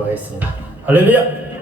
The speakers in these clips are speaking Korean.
하겠습니다. 할렐루야!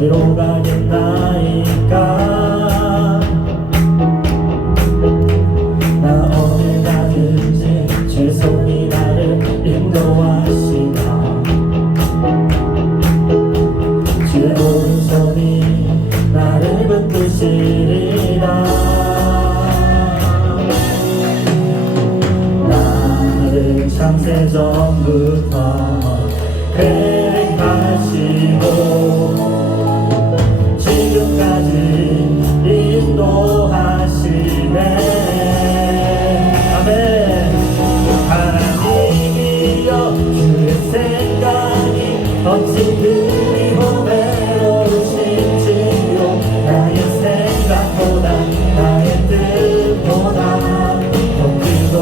어디로 가겠나이까 나 어딜 가든지 주의 손이 나를 인도하시나 주의 오른손이 나를 붙드시리라 나를 창세전부터 계획하시고 지금까지 인도하시네 아멘 하나님이여 주의 생각이 어찌 그리 보배로우신지요 나의 생각보다 나의 뜻보다 더 크고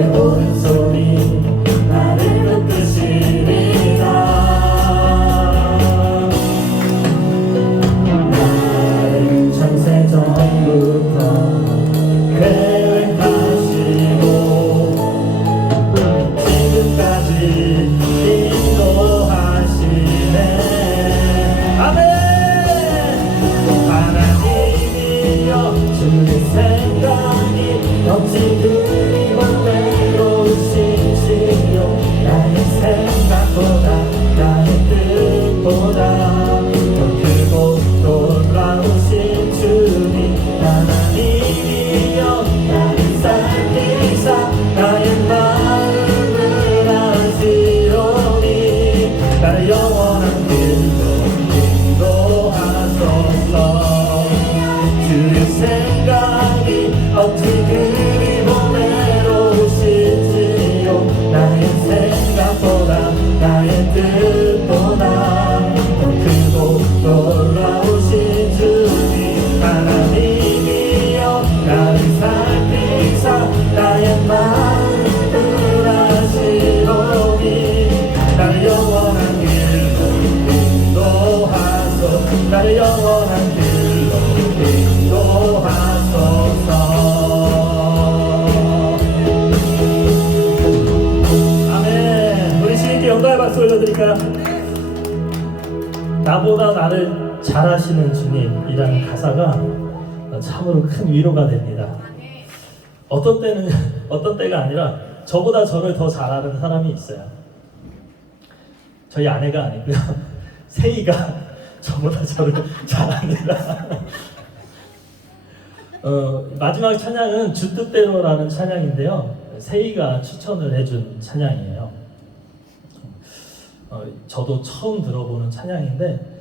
주의 모든 소리 나를 이끄시리라. 나를 창세전부터 계획하시고 지금까지 인도하시네. 아멘. 하나님이여 주의 생각이 어찌 그리고 외로우신지요. 나의 생각보다 나의 뜻보다 더 크고 놀라우신 주님. 하나님이여 나를 살피사 나의 마음을 아시오니 나의 영원한 길로 인도하소서. 주의 생각이 어찌 그리 보배로우신지요. 나의 생각보다 나의 뜻보다 더 크고 놀라우신 주님. 하나님이여 나를 살피사 나의 마음을 아시오니 나를 영원한 길로 인도하소서. 나를 영원한 길로 인도하소서. 아멘. 우리 주님께 영광의 박수 올려드릴까요? 나보다 나를 잘하시는 주님이라는 가사가 참으로 큰 위로가 됩니다. 어떤 때가 아니라 저보다 저를 더 잘하는 사람이 있어요. 저희 아내가 아니고요. 세이가 저보다 저를 잘합니다. 마지막 찬양은 주 뜻대로라는 찬양인데요. 세이가 추천을 해준 찬양이에요. 저도 처음 들어보는 찬양인데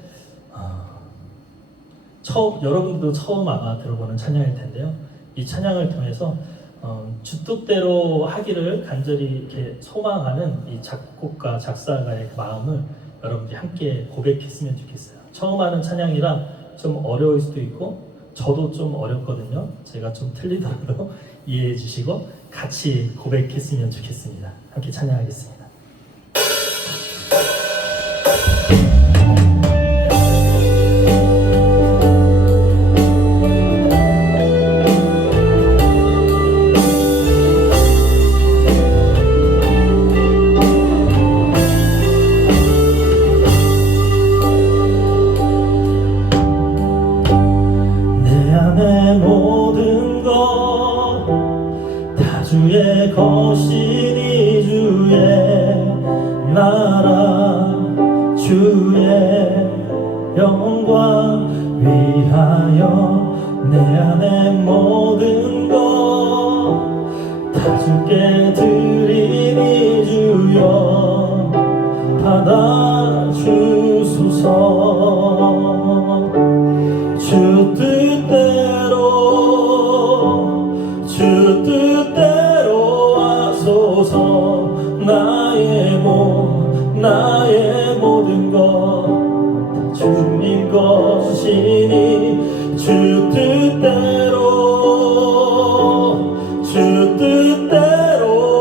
여러분들도 처음 아마 들어보는 찬양일 텐데요. 이 찬양을 통해서 주 뜻대로 하기를 간절히 이렇게 소망하는 이 작곡가 작사가의 마음을 여러분들이 함께 고백했으면 좋겠어요. 처음 하는 찬양이라 좀 어려울 수도 있고 저도 좀 어렵거든요. 제가 좀 틀리더라도 이해해 주시고 같이 고백했으면 좋겠습니다. 함께 찬양하겠습니다. 주의 것이니 주의 나라 주의 영광 위하여 내 안에 모든 것 다 주께 드리니 주여 받아주소서. 주 뜻대로 하소서. 나의 모든 것 주님 것이니 주 뜻대로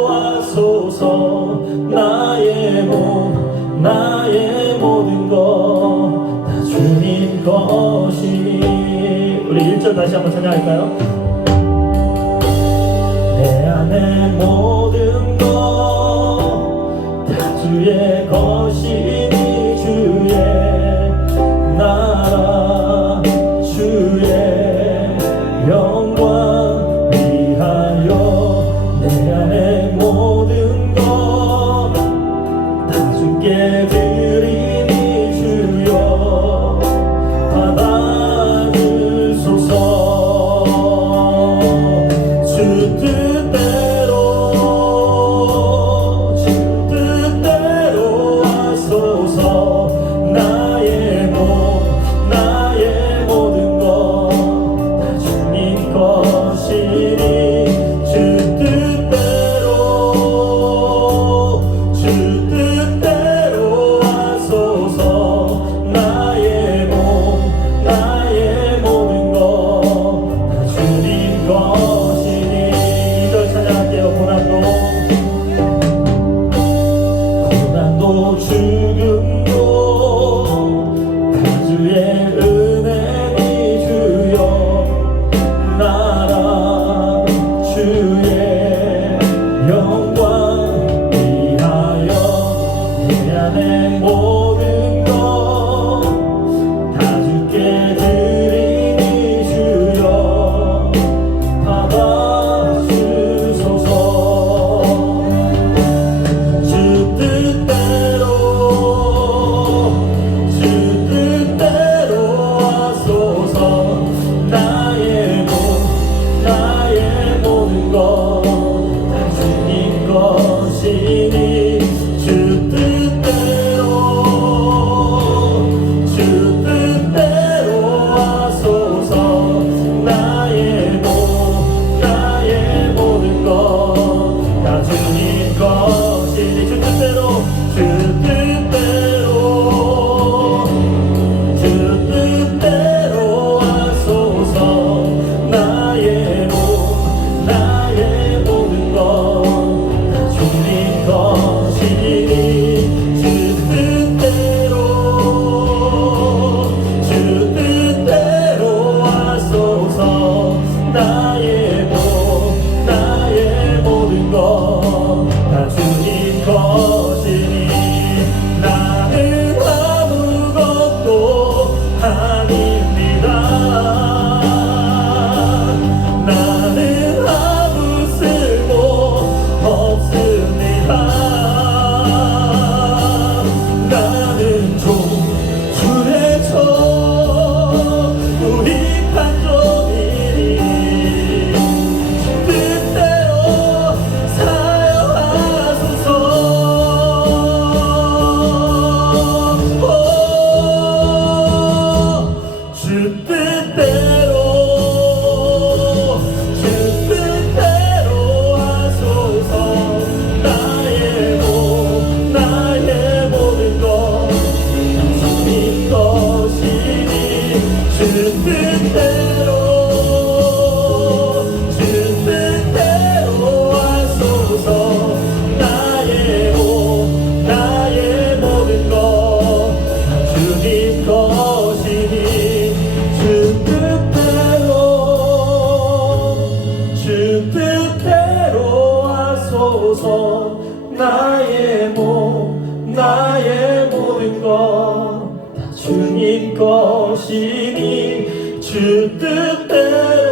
하소서. 나의 모든 것 다 주님 것이니. 우리 1절 다시 한번 찬양할까요? 내 안에 모든 것 다 주의 것이니 주의 나라 주의 영광 위하여 내 안에 모든 것 다 주께 드리니 주여 받아주소서. 주 뜻대로 하소서. 나는 종주의 종 우리 판종이니 뜻대로 사용하소서. 주 뜻대로 하소서. 나의 몸 나의 모든 것 주님 것이니 주 뜻대로 하소서. 나의 몸 나의 모든 것 주님 것이니 주 뜻대로 하소서. 나의 몸 나의 모든 것 다 주님 것이니 주 뜻대로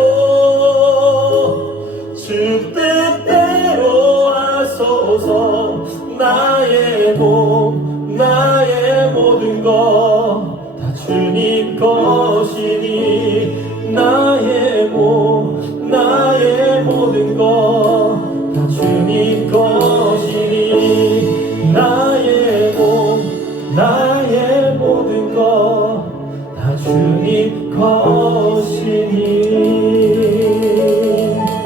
하소서. 나의 몸 나의 모든 것 다 주님 것이니 나의 몸 나의 모든 것 다 주님 것이니 나의 몸 나의 모든 것 다 주님 것이니.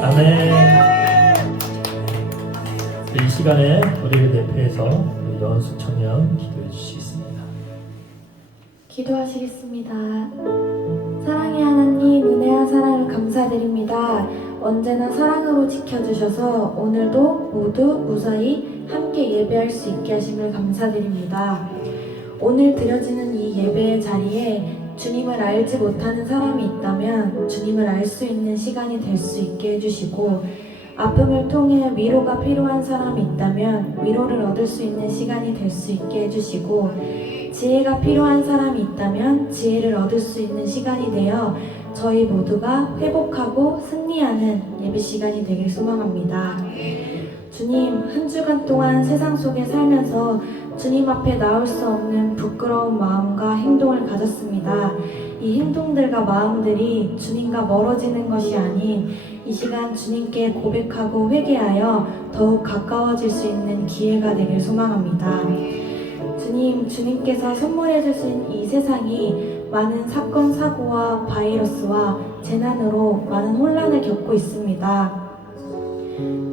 아멘. 이 시간에 우리를 대표해서 우리 여원숙 청년 기도해 주시겠습니다. 기도하시겠습니다. 사랑의 하나님, 은혜와 사랑을 감사드립니다. 언제나 사랑으로 지켜주셔서 오늘도 모두 무사히 함께 예배할 수 있게 하심을 감사드립니다. 오늘 드려지는 이 예배의 자리에 주님을 알지 못하는 사람이 있다면 주님을 알 수 있는 시간이 될 수 있게 해주시고, 아픔을 통해 위로가 필요한 사람이 있다면 위로를 얻을 수 있는 시간이 될 수 있게 해주시고, 지혜가 필요한 사람이 있다면 지혜를 얻을 수 있는 시간이 되어 저희 모두가 회복하고 승리하는 예배 시간이 되길 소망합니다. 주님, 한 주간 동안 세상 속에 살면서 주님 앞에 나올 수 없는 부끄러운 마음과 행동을 가졌습니다. 이 행동들과 마음들이 주님과 멀어지는 것이 아닌 이 시간 주님께 고백하고 회개하여 더욱 가까워질 수 있는 기회가 되길 소망합니다. 주님, 주님께서 선물해 주신 이 세상이 많은 사건, 사고와 바이러스와 재난으로 많은 혼란을 겪고 있습니다.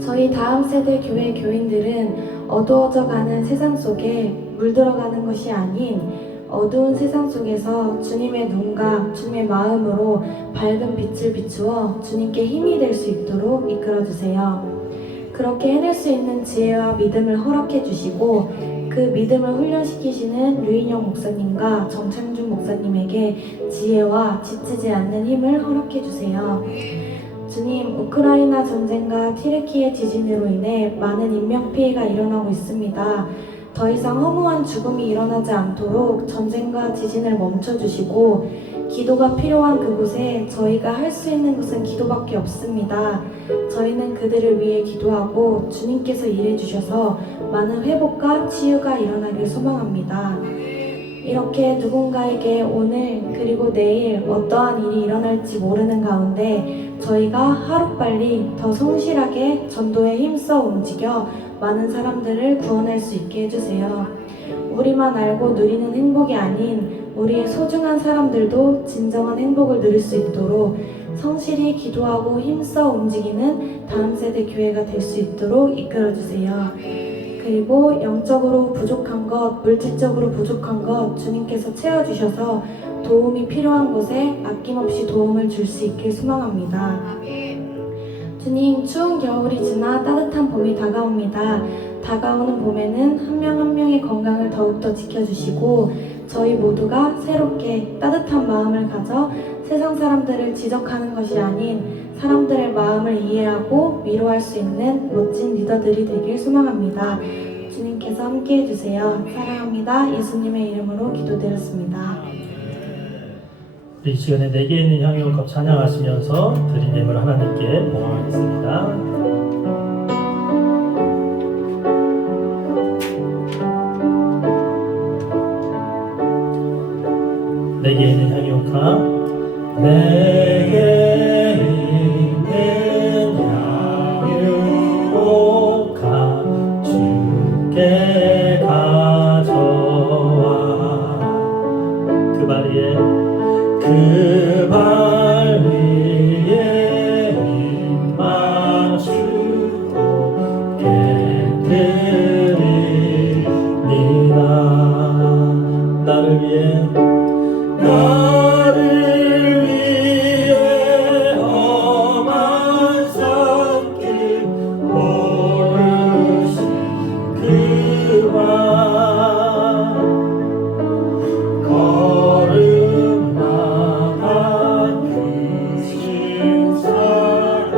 저희 다음 세대 교회 교인들은 어두워져가는 세상 속에 물들어가는 것이 아닌 어두운 세상 속에서 주님의 눈과 주님의 마음으로 밝은 빛을 비추어 주님께 힘이 될 수 있도록 이끌어주세요. 그렇게 해낼 수 있는 지혜와 믿음을 허락해 주시고, 그 믿음을 훈련시키시는 류인영 목사님과 정창준 목사님에게 지혜와 지치지 않는 힘을 허락해 주세요. 주님, 우크라이나 전쟁과 튀르키예 지진으로 인해 많은 인명피해가 일어나고 있습니다. 더 이상 허무한 죽음이 일어나지 않도록 전쟁과 지진을 멈춰주시고, 기도가 필요한 그곳에 저희가 할 수 있는 것은 기도밖에 없습니다. 저희는 그들을 위해 기도하고 주님께서 일해주셔서 많은 회복과 치유가 일어나길 소망합니다. 이렇게 누군가에게 오늘 그리고 내일 어떠한 일이 일어날지 모르는 가운데 저희가 하루빨리 더 성실하게 전도에 힘써 움직여 많은 사람들을 구원할 수 있게 해주세요. 우리만 알고 누리는 행복이 아닌 우리의 소중한 사람들도 진정한 행복을 누릴 수 있도록 성실히 기도하고 힘써 움직이는 다음 세대 교회가 될 수 있도록 이끌어주세요. 그리고 영적으로 부족한 것, 물질적으로 부족한 것 주님께서 채워주셔서 도움이 필요한 곳에 아낌없이 도움을 줄 수 있길 소망합니다. 주님, 추운 겨울이 지나 따뜻한 봄이 다가옵니다. 다가오는 봄에는 한 명 한 명의 건강을 더욱더 지켜주시고 저희 모두가 새롭게 따뜻한 마음을 가져 세상 사람들을 지적하는 것이 아닌 사람들의 마음을 이해하고 위로할 수 있는 멋진 리더들이 되길 소망합니다. 주님께서 함께 해주세요. 사랑합니다. 예수님의 이름으로 기도드렸습니다. 이 시간에 내게 있는 향유를 찬양하시면서 드린 예물 하나님께 봉헌하겠습니다. 드립니다. 나를 위해 험한 산길 오르신 그와 걸음마다 크신 사랑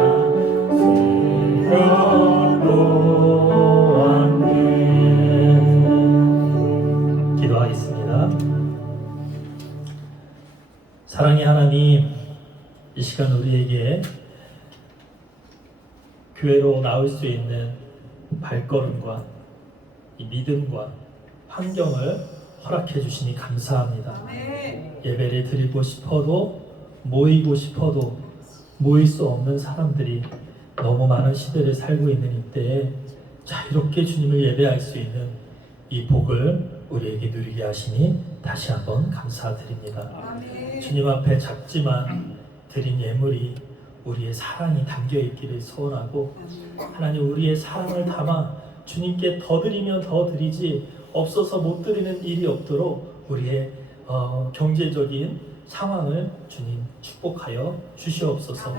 세워놓았네. 기도하겠습니다. 사랑의 하나님, 이 시간 우리에게 교회로 나올 수 있는 발걸음과 이 믿음과 환경을 허락해 주시니 감사합니다. 예배를 드리고 싶어도 모이고 싶어도 모일 수 없는 사람들이 너무 많은 시대를 살고 있는 이때에 자유롭게 주님을 예배할 수 있는 이 복을 우리에게 누리게 하시니 다시 한번 감사드립니다. 주님 앞에 작지만 드린 예물이 우리의 사랑이 담겨있기를 소원하고, 하나님 우리의 사랑을 담아 주님께 더 드리면 더 드리지 없어서 못 드리는 일이 없도록 우리의 경제적인 상황을 주님 축복하여 주시옵소서.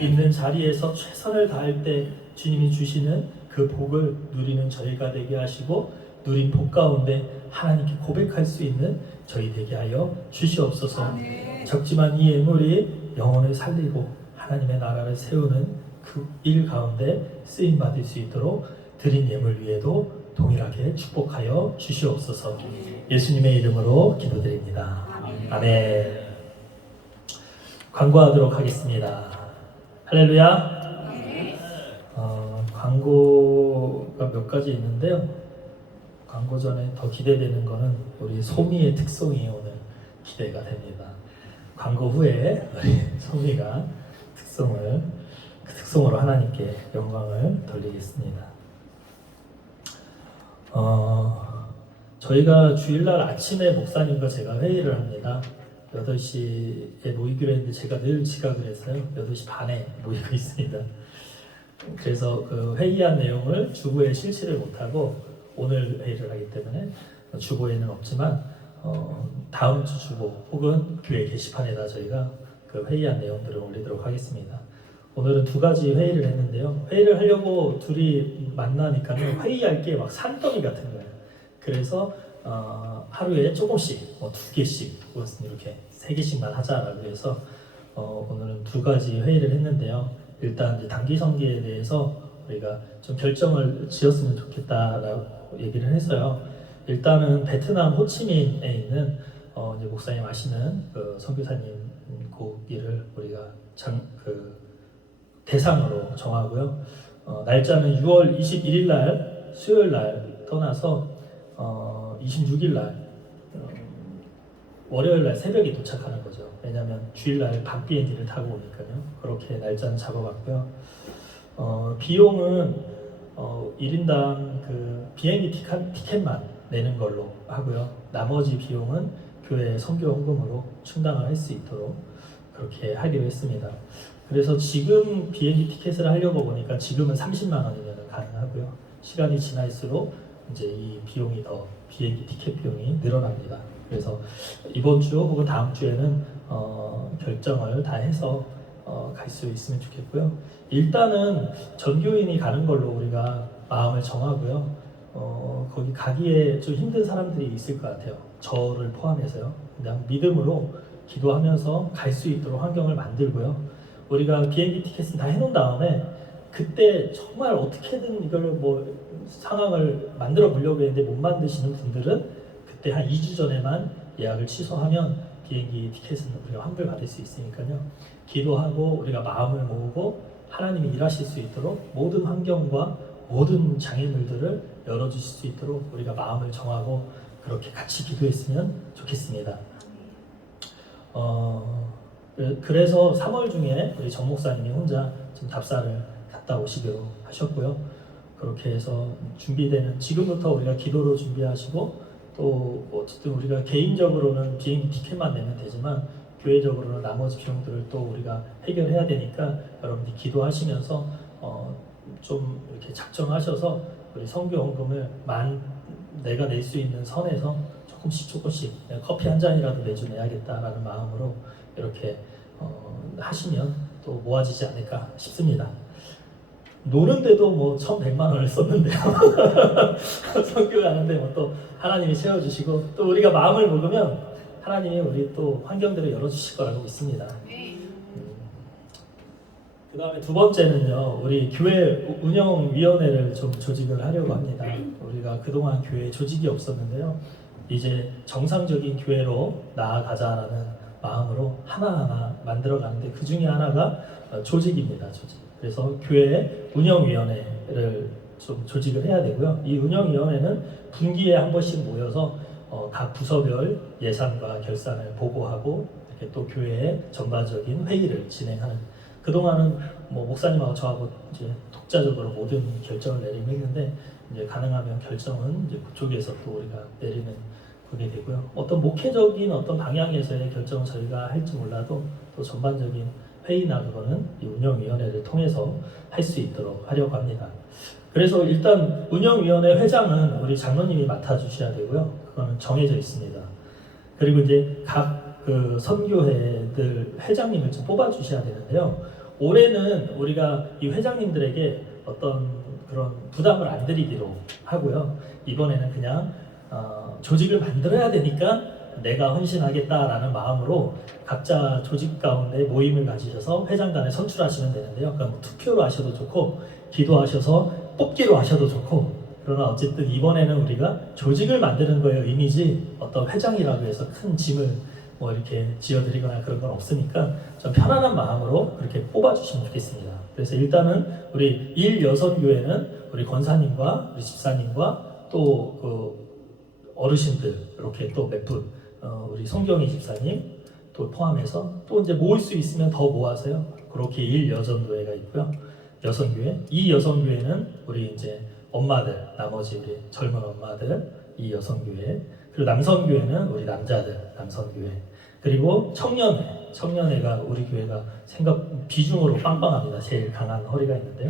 있는 자리에서 최선을 다할 때 주님이 주시는 그 복을 누리는 저희가 되게 하시고, 누린 복 가운데 하나님께 고백할 수 있는 저희 되게 하여 주시옵소서. 적지만 이 예물이 영혼을 살리고 하나님의 나라를 세우는 그 일 가운데 쓰임 받을 수 있도록 드린 예물 위에도 동일하게 축복하여 주시옵소서. 예수님의 이름으로 기도드립니다. 아멘. 광고하도록 하겠습니다. 할렐루야. 광고가 몇 가지 있는데요. 광고 전에 더 기대되는 거는 우리 소미의 특송이 오늘 기대가 됩니다. 광고 후에 우리 소미가 그 특송으로 하나님께 영광을 돌리겠습니다. 저희가 주일날 아침에 목사님과 제가 회의를 합니다. 8시에 모이기로 했는데 제가 늘 지각을 해서요. 8시 반에 모이고 있습니다. 그래서 그 회의한 내용을 주보에 실시를 못하고 오늘 회의를 하기 때문에 주보에는 없지만 다음 주 주보 혹은 교회 게시판에다 저희가 그 회의한 내용들을 올리도록 하겠습니다. 오늘은 2가지 회의를 했는데요. 회의를 하려고 둘이 만나니까는 회의할 게 막 산더미 같은 거예요. 그래서 하루에 조금씩 2개씩 이렇게 3개씩만 하자라고 해서 오늘은 2가지 회의를 했는데요. 일단 이제 단기 성기에 대해서 우리가 좀 결정을 지었으면 좋겠다라고 얘기를 했어요. 일단은 베트남 호치민에 있는 이제 목사님 아시는 그 선교사님 거기를 우리가 대상으로 정하고요. 날짜는 6월 21일 날 수요일 날 떠나서 26일 날 월요일 날 새벽에 도착하는 거죠. 왜냐하면 주일날 밤 비행기를 타고 오니까요. 그렇게 날짜는 잡아봤고요. 비용은 1인당 그 비행기 티켓만 내는 걸로 하고요. 나머지 비용은 교회 선교 헌금으로 충당을 할 수 있도록 그렇게 하기로 했습니다. 그래서 지금 비행기 티켓을 하려고 보니까 지금은 30만 원이면 가능하고요. 시간이 지날수록 이제 이 비용이 더 비행기 티켓 비용이 늘어납니다. 그래서 이번 주 혹은 다음 주에는 결정을 다 해서 갈 수 있으면 좋겠고요. 일단은 전교인이 가는 걸로 우리가 마음을 정하고요. 거기 가기에 좀 힘든 사람들이 있을 것 같아요. 저를 포함해서요. 그냥 믿음으로 기도하면서 갈 수 있도록 환경을 만들고요. 우리가 비행기 티켓은 다 해놓은 다음에 그때 정말 어떻게든 이걸 상황을 만들어 보려고 했는데 못 만드시는 분들은 그때 한 2주 전에만 예약을 취소하면 비행기 티켓은 우리가 환불 받을 수 있으니까요. 기도하고 우리가 마음을 모으고 하나님이 일하실 수 있도록 모든 환경과 모든 장애물들을 열어주실 수 있도록 우리가 마음을 정하고 그렇게 같이 기도했으면 좋겠습니다. 그래서 3월 중에 우리 정 목사님이 혼자 좀 답사를 갔다 오시기로 하셨고요. 그렇게 해서 준비되는 지금부터 우리가 기도로 준비하시고 또 어쨌든 우리가 개인적으로는 비행기 티켓만 내면 되지만 교회적으로는 나머지 비용들을 또 우리가 해결해야 되니까 여러분들이 기도하시면서 좀 이렇게 작정하셔서 우리 선교 헌금을 내가 낼 수 있는 선에서 조금씩 커피 한 잔이라도 매주 내야겠다라는 마음으로 이렇게 하시면 또 모아지지 않을까 싶습니다. 노는데도 뭐 1,100만 원을 썼는데요. 선교 가는데 뭐 또 하나님이 채워주시고 또 우리가 마음을 먹으면 하나님이 우리 또 환경들을 열어주실 거라고 믿습니다. 그 다음에 두 번째는요, 우리 교회 운영위원회를 좀 조직을 하려고 합니다. 우리가 그동안 교회 조직이 없었는데요, 이제 정상적인 교회로 나아가자라는 마음으로 하나하나 만들어가는데 그 중에 하나가 조직입니다. 조직. 그래서 교회 운영위원회를 좀 조직을 해야 되고요. 이 운영위원회는 분기에 한 번씩 모여서 각 부서별 예산과 결산을 보고하고 이렇게 또 교회의 전반적인 회의를 진행하는. 그동안은 뭐 목사님하고 저하고 이제 독자적으로 모든 결정을 내리면 했는데 이제 가능하면 결정은 이제 그쪽에서 또 우리가 내리는 그게 되고요. 어떤 목회적인 어떤 방향에서의 결정은 저희가 할지 몰라도 또 전반적인 회의나 그거는 이 운영위원회를 통해서 할 수 있도록 하려고 합니다. 그래서 일단 운영위원회 회장은 우리 장로님이 맡아주셔야 되고요. 그거는 정해져 있습니다. 그리고 이제 각 그 선교회들 회장님을 좀 뽑아주셔야 되는데요. 올해는 우리가 이 회장님들에게 어떤 그런 부담을 안 드리기로 하고요. 이번에는 그냥 조직을 만들어야 되니까 내가 헌신하겠다라는 마음으로 각자 조직 가운데 모임을 가지셔서 회장단에 선출하시면 되는데요. 그러니까 뭐 투표로 하셔도 좋고 기도하셔서 뽑기로 하셔도 좋고, 그러나 어쨌든 이번에는 우리가 조직을 만드는 거에 의미지 어떤 회장이라고 해서 큰 짐을 뭐 이렇게 지어드리거나 그런 건 없으니까 좀 편안한 마음으로 그렇게 뽑아주시면 좋겠습니다. 그래서 일단은 우리 일여선교회는 우리 권사님과 우리 집사님과 또 그 어르신들 이렇게 또 몇 분, 우리 송경희 집사님 또 포함해서 또 이제 모을 수 있으면 더 모아서요. 그렇게 일여전교회가 있고요. 여선교회, 이 여선교회는 우리 이제 엄마들, 나머지 우리 젊은 엄마들, 이 여선교회, 그리고 남선교회는 우리 남자들, 남선교회, 그리고 청년회가 우리 교회가 생각 비중으로 빵빵합니다. 제일 강한 허리가 있는데요.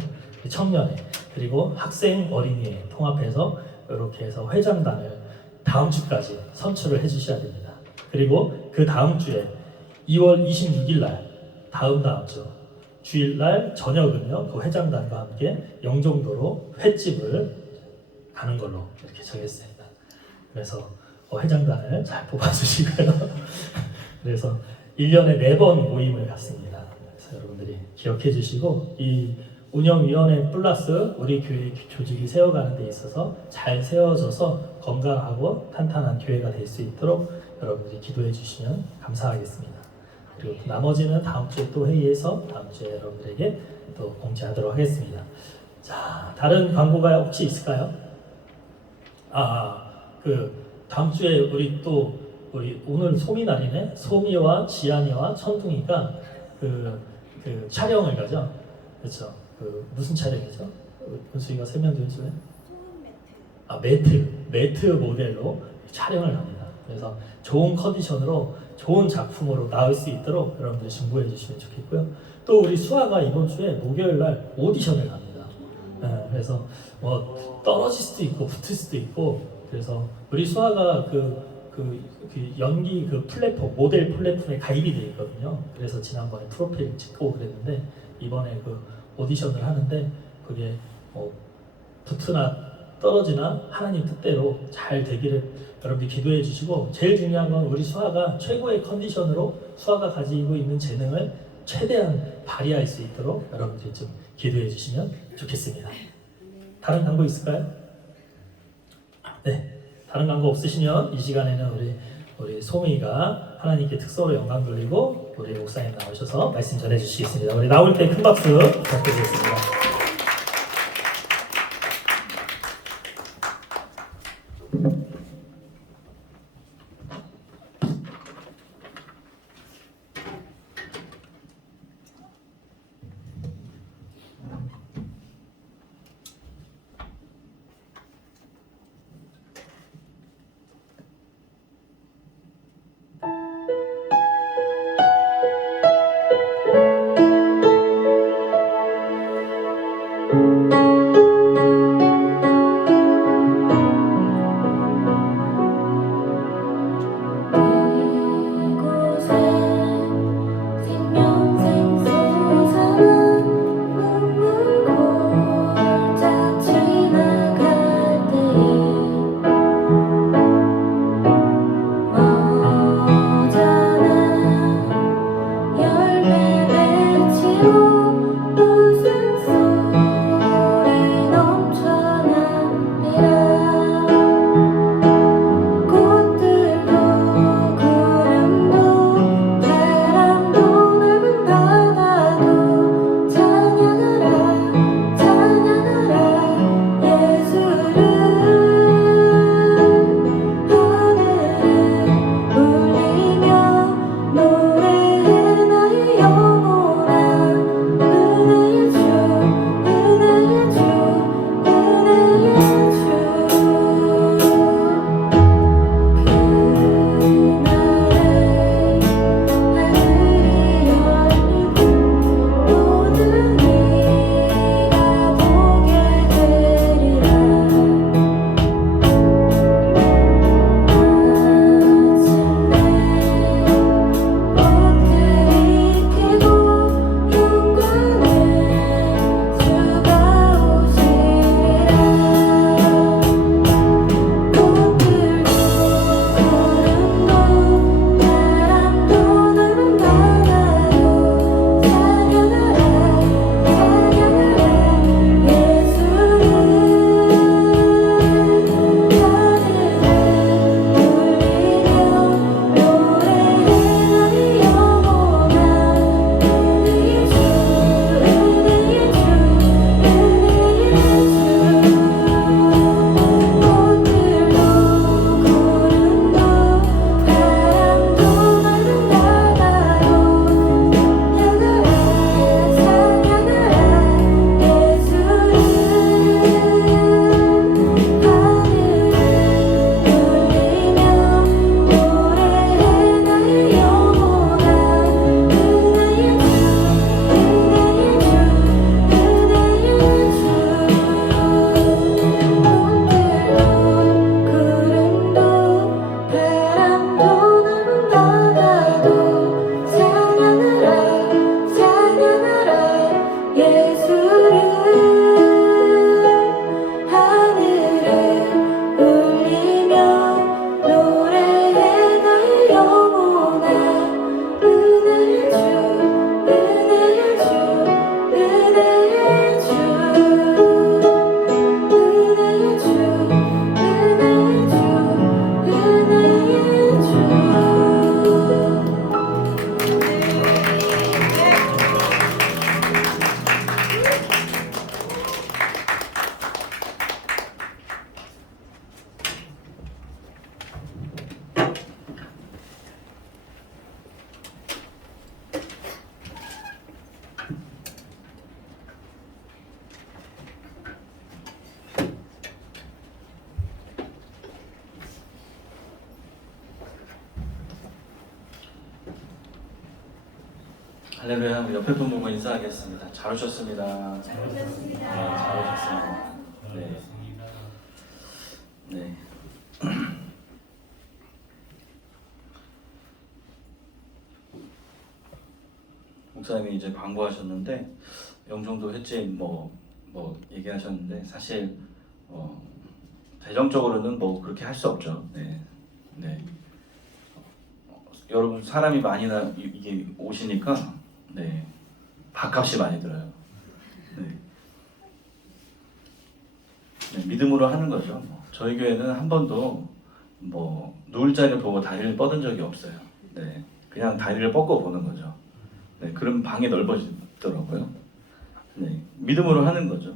청년회, 그리고 학생 어린이회 통합해서 이렇게 해서 회장단을 다음 주까지 선출을 해주셔야 됩니다. 그리고 그 다음 주에 2월 26일 날 다음 주 주일날 저녁은요, 그 회장단과 함께 영종도로 횟집을 가는 걸로 이렇게 정했습니다. 그래서 회장단을 잘 뽑아주시고요. 그래서 1년에 4번 모임을 갖습니다. 그래서 여러분들이 기억해 주시고, 이 운영위원회 플러스 우리 교회 조직이 세워가는 데 있어서 잘 세워져서 건강하고 탄탄한 교회가 될 수 있도록 여러분들이 기도해 주시면 감사하겠습니다. 그리고 나머지는 다음 주에 또 회의해서 다음 주에 여러분들에게 또 공지하도록 하겠습니다. 자, 다른 광고가 혹시 있을까요? 그 다음 주에 우리 오늘 소미 날이네. 소미와 지안이와 천둥이가 그 촬영을 가죠. 그렇죠. 그 무슨 촬영이죠? 은수이가 설명 좀 해줄래? 매트 모델로 촬영을 합니다. 그래서 좋은 컨디션으로 좋은 작품으로 나올 수 있도록 여러분들이 중보해 주시면 좋겠고요. 또 우리 수아가 이번 주에 목요일 날 오디션을 갑니다. 그래서 뭐 떨어질 수도 있고 붙을 수도 있고, 그래서 우리 수아가 그 연기 그 플랫폼, 모델 플랫폼에 가입이 되어 있거든요. 그래서 지난번에 프로필 찍고 그랬는데 이번에 그 오디션을 하는데 그게 붙으나 떨어지나 하나님 뜻대로 잘 되기를 여러분들이 기도해 주시고, 제일 중요한 건 우리 수아가 최고의 컨디션으로 수아가 가지고 있는 재능을 최대한 발휘할 수 있도록 여러분들이 좀 기도해 주시면 좋겠습니다. 다른 광고 있을까요? 네. 다른 광고 없으시면 이 시간에는 우리 소미가 하나님께 특성으로 영광 돌리고 우리 목사님 나오셔서 말씀 전해 주시겠습니다. 우리 나올 때 큰 박수 부탁드리겠습니다. 할렐루야. 우리 옆에 분 보고 인사하겠습니다. 잘 오셨습니다. 잘 오셨습니다. 네, 잘 오셨습니다. 네. 네. 목사님이 이제 광고하셨는데 영종도 횟집 뭐 얘기하셨는데 사실 재정적으로는 뭐 그렇게 할 수 없죠. 네. 네. 여러분 사람이 많이 이게 오시니까 네. 밥값이 많이 들어요. 네. 네, 믿음으로 하는 거죠. 저희 교회는 한 번도 뭐 누울 자리를 보고 다리를 뻗은 적이 없어요. 네. 그냥 다리를 뻗고 보는 거죠. 네. 그럼 방이 넓어지더라고요. 네. 믿음으로 하는 거죠.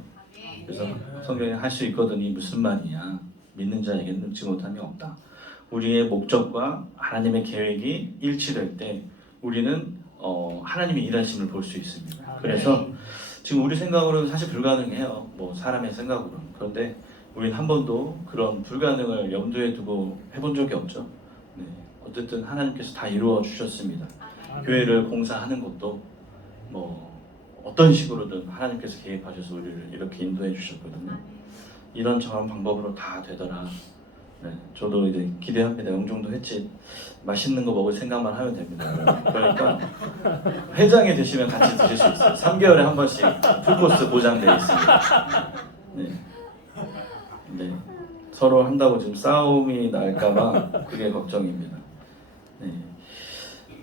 그래서 성경에 할 수 있거든이 무슨 말이냐? 믿는 자에게는 능치 못함이 없다. 우리의 목적과 하나님의 계획이 일치될 때 우리는 하나님의 일하심을 볼 수 있습니다. 그래서 지금 우리 생각으로는 사실 불가능해요. 뭐 사람의 생각으로는. 그런데 우리는 한 번도 그런 불가능을 염두에 두고 해본 적이 없죠. 네. 어쨌든 하나님께서 다 이루어 주셨습니다. 교회를 공사하는 것도 뭐 어떤 식으로든 하나님께서 개입하셔서 우리를 이렇게 인도해 주셨거든요. 이런 저런 방법으로 다 되더라. 네, 저도 이제 기대합니다. 영종도 횟집 맛있는 거 먹을 생각만 하면 됩니다. 그러니까 회장에 드시면 같이 드실 수 있어요. 3개월에 한 번씩 풀코스 보장되어 있습니다. 네. 네. 서로 한다고 지금 싸움이 날까봐 그게 걱정입니다. 네.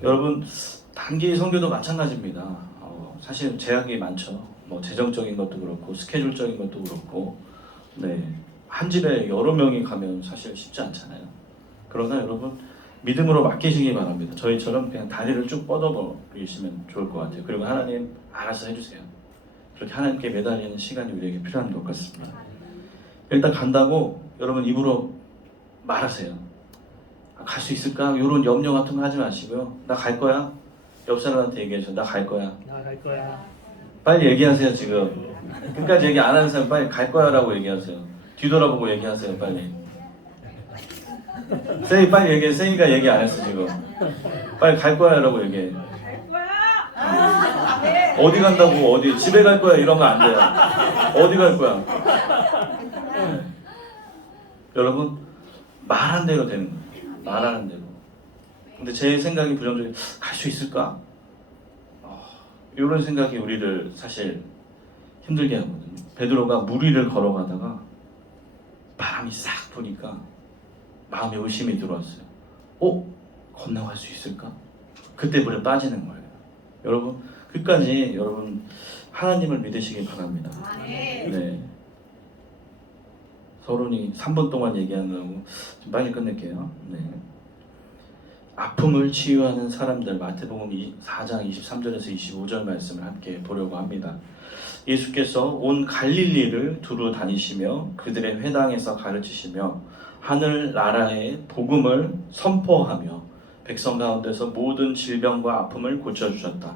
여러분 단기 선교도 마찬가지입니다. 사실 제약이 많죠. 뭐 재정적인 것도 그렇고 스케줄적인 것도 그렇고, 네. 한 집에 여러 명이 가면 사실 쉽지 않잖아요. 그러나 여러분 믿음으로 맡기시기 바랍니다. 저희처럼 그냥 다리를 쭉 뻗어버리시면 좋을 것 같아요. 그리고 하나님 알아서 해주세요. 그렇게 하나님께 매달리는 시간이 우리에게 필요한 것 같습니다. 일단 간다고 여러분 입으로 말하세요. 갈 수 있을까? 이런 염려 같은 거 하지 마시고요. 나 갈 거야. 옆 사람한테 얘기해줘. 나 갈 거야. 나 갈 거야. 빨리 얘기하세요. 지금 끝까지 얘기 안 하는 사람 빨리 갈 거야라고 얘기하세요. 뒤돌아보고 얘기하세요. 빨리. 세이 빨리 얘기해. 세이가 얘기 안 했어 지금. 빨리 갈 거야라고 얘기해. 갈 거야. 어디 간다고 어디 집에 갈 거야 이런 거 안 돼요. 어디 갈 거야? 네. 여러분 말한 대로 되는 거예요. 말하는 대로. 근데 제 생각이 부정적인 갈 수 있을까? 이런 생각이 우리를 사실 힘들게 하거든요. 베드로가 물 위를 걸어가다가 바람이 싹 부니까 마음에 의심이 들어왔어요. 건너갈 수 있을까? 그때 물에 빠지는 거예요. 여러분 끝까지 여러분 하나님을 믿으시기 바랍니다. 네. 서론이 3분 동안 얘기하느라고 좀 빨리 끝낼게요. 네. 아픔을 치유하는 사람들, 마태복음 4장 23절에서 25절 말씀을 함께 보려고 합니다. 예수께서 온 갈릴리를 두루 다니시며 그들의 회당에서 가르치시며 하늘 나라의 복음을 선포하며 백성 가운데서 모든 질병과 아픔을 고쳐주셨다.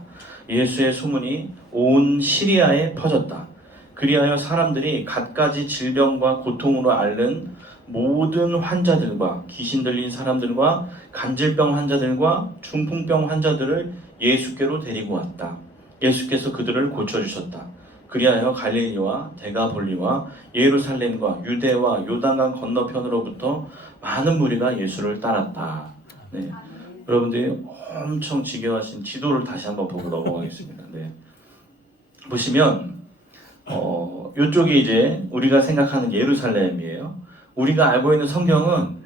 예수의 소문이 온 시리아에 퍼졌다. 그리하여 사람들이 갖가지 질병과 고통으로 앓는 모든 환자들과 귀신 들린 사람들과 간질병 환자들과 중풍병 환자들을 예수께로 데리고 왔다. 예수께서 그들을 고쳐주셨다. 그리하여 갈릴리와 데가볼리와 예루살렘과 유대와 요단강 건너편으로부터 많은 무리가 예수를 따랐다. 네. 여러분들이 엄청 지겨워하신 지도를 다시 한번 보고 넘어가겠습니다. 네. 보시면 이쪽이 이제 우리가 생각하는 예루살렘이에요. 우리가 알고 있는 성경은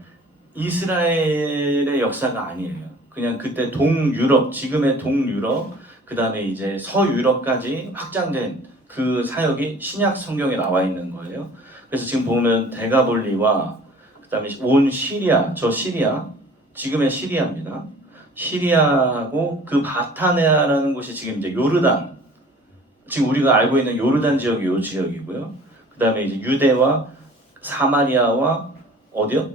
이스라엘의 역사가 아니에요. 그냥 그때 동유럽, 지금의 동유럽, 그 다음에 이제 서유럽까지 확장된 그 사역이 신약 성경에 나와 있는 거예요. 그래서 지금 보면 데가볼리와 그 다음에 온 시리아, 저 시리아, 지금의 시리아입니다. 시리아하고 그 바타네아라는 곳이 지금 이제 요르단, 지금 우리가 알고 있는 요르단 지역이 요 지역이고요. 그 다음에 이제 유대와 사마리아와 어디요?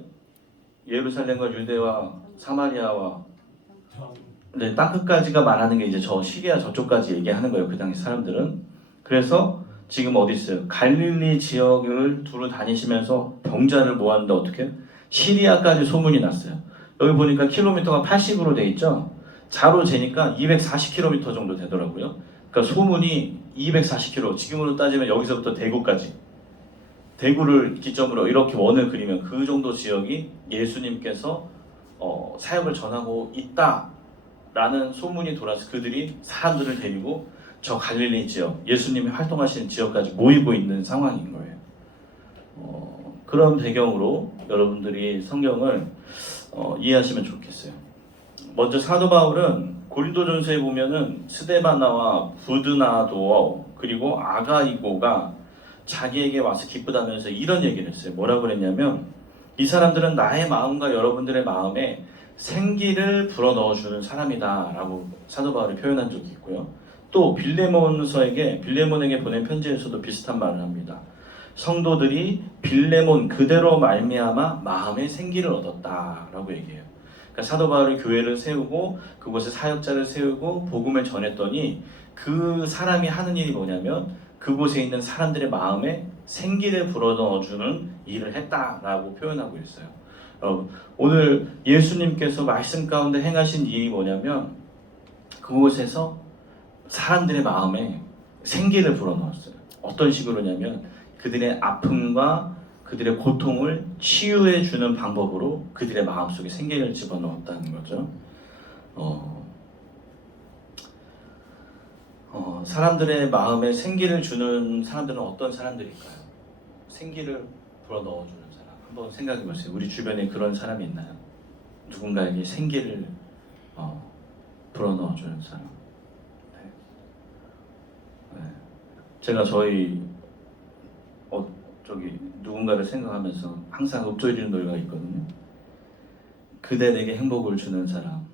예루살렘과 유대와 사마리아와 네, 땅끝까지가 말하는 게 이제 저 시리아 저쪽까지 얘기하는 거예요. 그 당시 사람들은. 그래서 지금 어디 있어요? 갈릴리 지역을 두루 다니시면서 병자를 모았는데 어떻게? 시리아까지 소문이 났어요. 여기 보니까 킬로미터가 80으로 돼 있죠? 자로 재니까 240km 정도 되더라고요. 그러니까 소문이 240km, 지금으로 따지면 여기서부터 대구까지, 대구를 기점으로 이렇게 원을 그리면 그 정도 지역이 예수님께서 사역을 전하고 있다라는 소문이 돌아서 그들이 사람들을 데리고 저 갈릴리 지역, 예수님이 활동하시는 지역까지 모이고 있는 상황인 거예요. 그런 배경으로 여러분들이 성경을 이해하시면 좋겠어요. 먼저 사도 바울은 고린도전서에 보면은 스데바나와 부드나도 그리고 아가이고가 자기에게 와서 기쁘다면서 이런 얘기를 했어요. 뭐라고 그랬냐면 이 사람들은 나의 마음과 여러분들의 마음에 생기를 불어넣어주는 사람이다 라고 사도 바울이 표현한 적이 있고요. 또 빌레몬에게 보낸 편지에서도 비슷한 말을 합니다. 성도들이 빌레몬 그대로 말미암아 마음에 생기를 얻었다라고 얘기해요. 그러니까 사도 바울이 교회를 세우고 그곳에 사역자를 세우고 복음을 전했더니 그 사람이 하는 일이 뭐냐면 그곳에 있는 사람들의 마음에 생기를 불어넣어주는 일을 했다라고 표현하고 있어요. 오늘 예수님께서 말씀 가운데 행하신 일이 뭐냐면 그곳에서 사람들의 마음에 생기를 불어넣었어요. 어떤 식으로냐면 그들의 아픔과 그들의 고통을 치유해 주는 방법으로 그들의 마음속에 생기를 집어넣었다는 거죠. 사람들의 마음에 생기를 주는 사람들은 어떤 사람들일까요? 생기를 불어넣어주는 사람. 한번 생각해 보세요. 우리 주변에 그런 사람이 있나요? 누군가에게 생기를 불어넣어주는 사람. 네. 제가 누군가를 생각하면서 항상 읊조리는 노래가 있거든요. 그대 내게 행복을 주는 사람.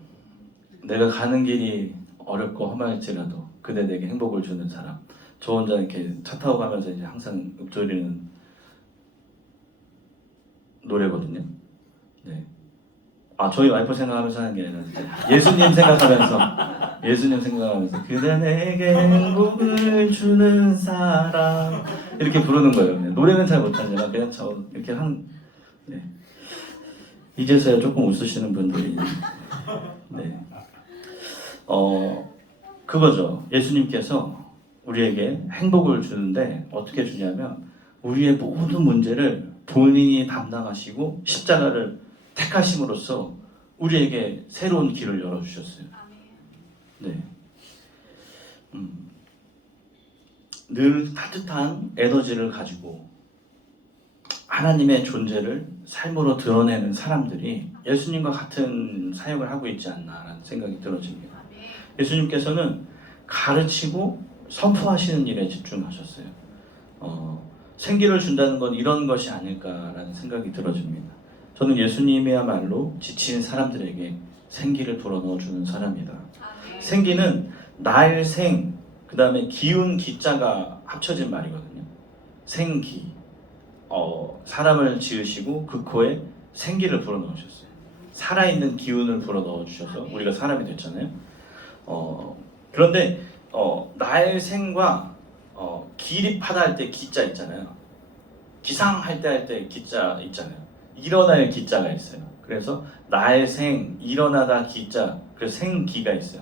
내가 가는 길이 어렵고 험할지라도 그대 내게 행복을 주는 사람. 저 혼자 이렇게 차 타고 가면서 이제 항상 읊조리는 노래거든요. 네. 저희 와이프 생각하면서 하는 게 아니라 예수님 생각하면서 그대 내게 행복을 주는 사람 이렇게 부르는 거예요. 노래는 잘 못하지만 그냥 이렇게 네. 이제서야 조금 웃으시는 분들이 네. 그거죠. 예수님께서 우리에게 행복을 주는데 어떻게 주냐면 우리의 모든 문제를 본인이 담당하시고 십자가를 택하심으로써 우리에게 새로운 길을 열어주셨어요. 네. 늘 따뜻한 에너지를 가지고 하나님의 존재를 삶으로 드러내는 사람들이 예수님과 같은 사역을 하고 있지 않나라는 생각이 들어집니다. 예수님께서는 가르치고 선포하시는 일에 집중하셨어요. 생기를 준다는 건 이런 것이 아닐까라는 생각이 들어집니다. 저는 예수님이야말로 지친 사람들에게 생기를 불어넣어주는 사람이다. 생기는 날생, 그 다음에 기운 기자가 합쳐진 말이거든요. 생기. 사람을 지으시고 그 코에 생기를 불어넣으셨어요. 살아있는 기운을 불어넣어주셔서 우리가 사람이 됐잖아요. 그런데 날생과 기립하다 할 때 기자 있잖아요. 기상할 때 할 때 기자 있잖아요. 일어날 기자가 있어요. 그래서 날생, 일어나다 기자, 그래서 생기가 있어요.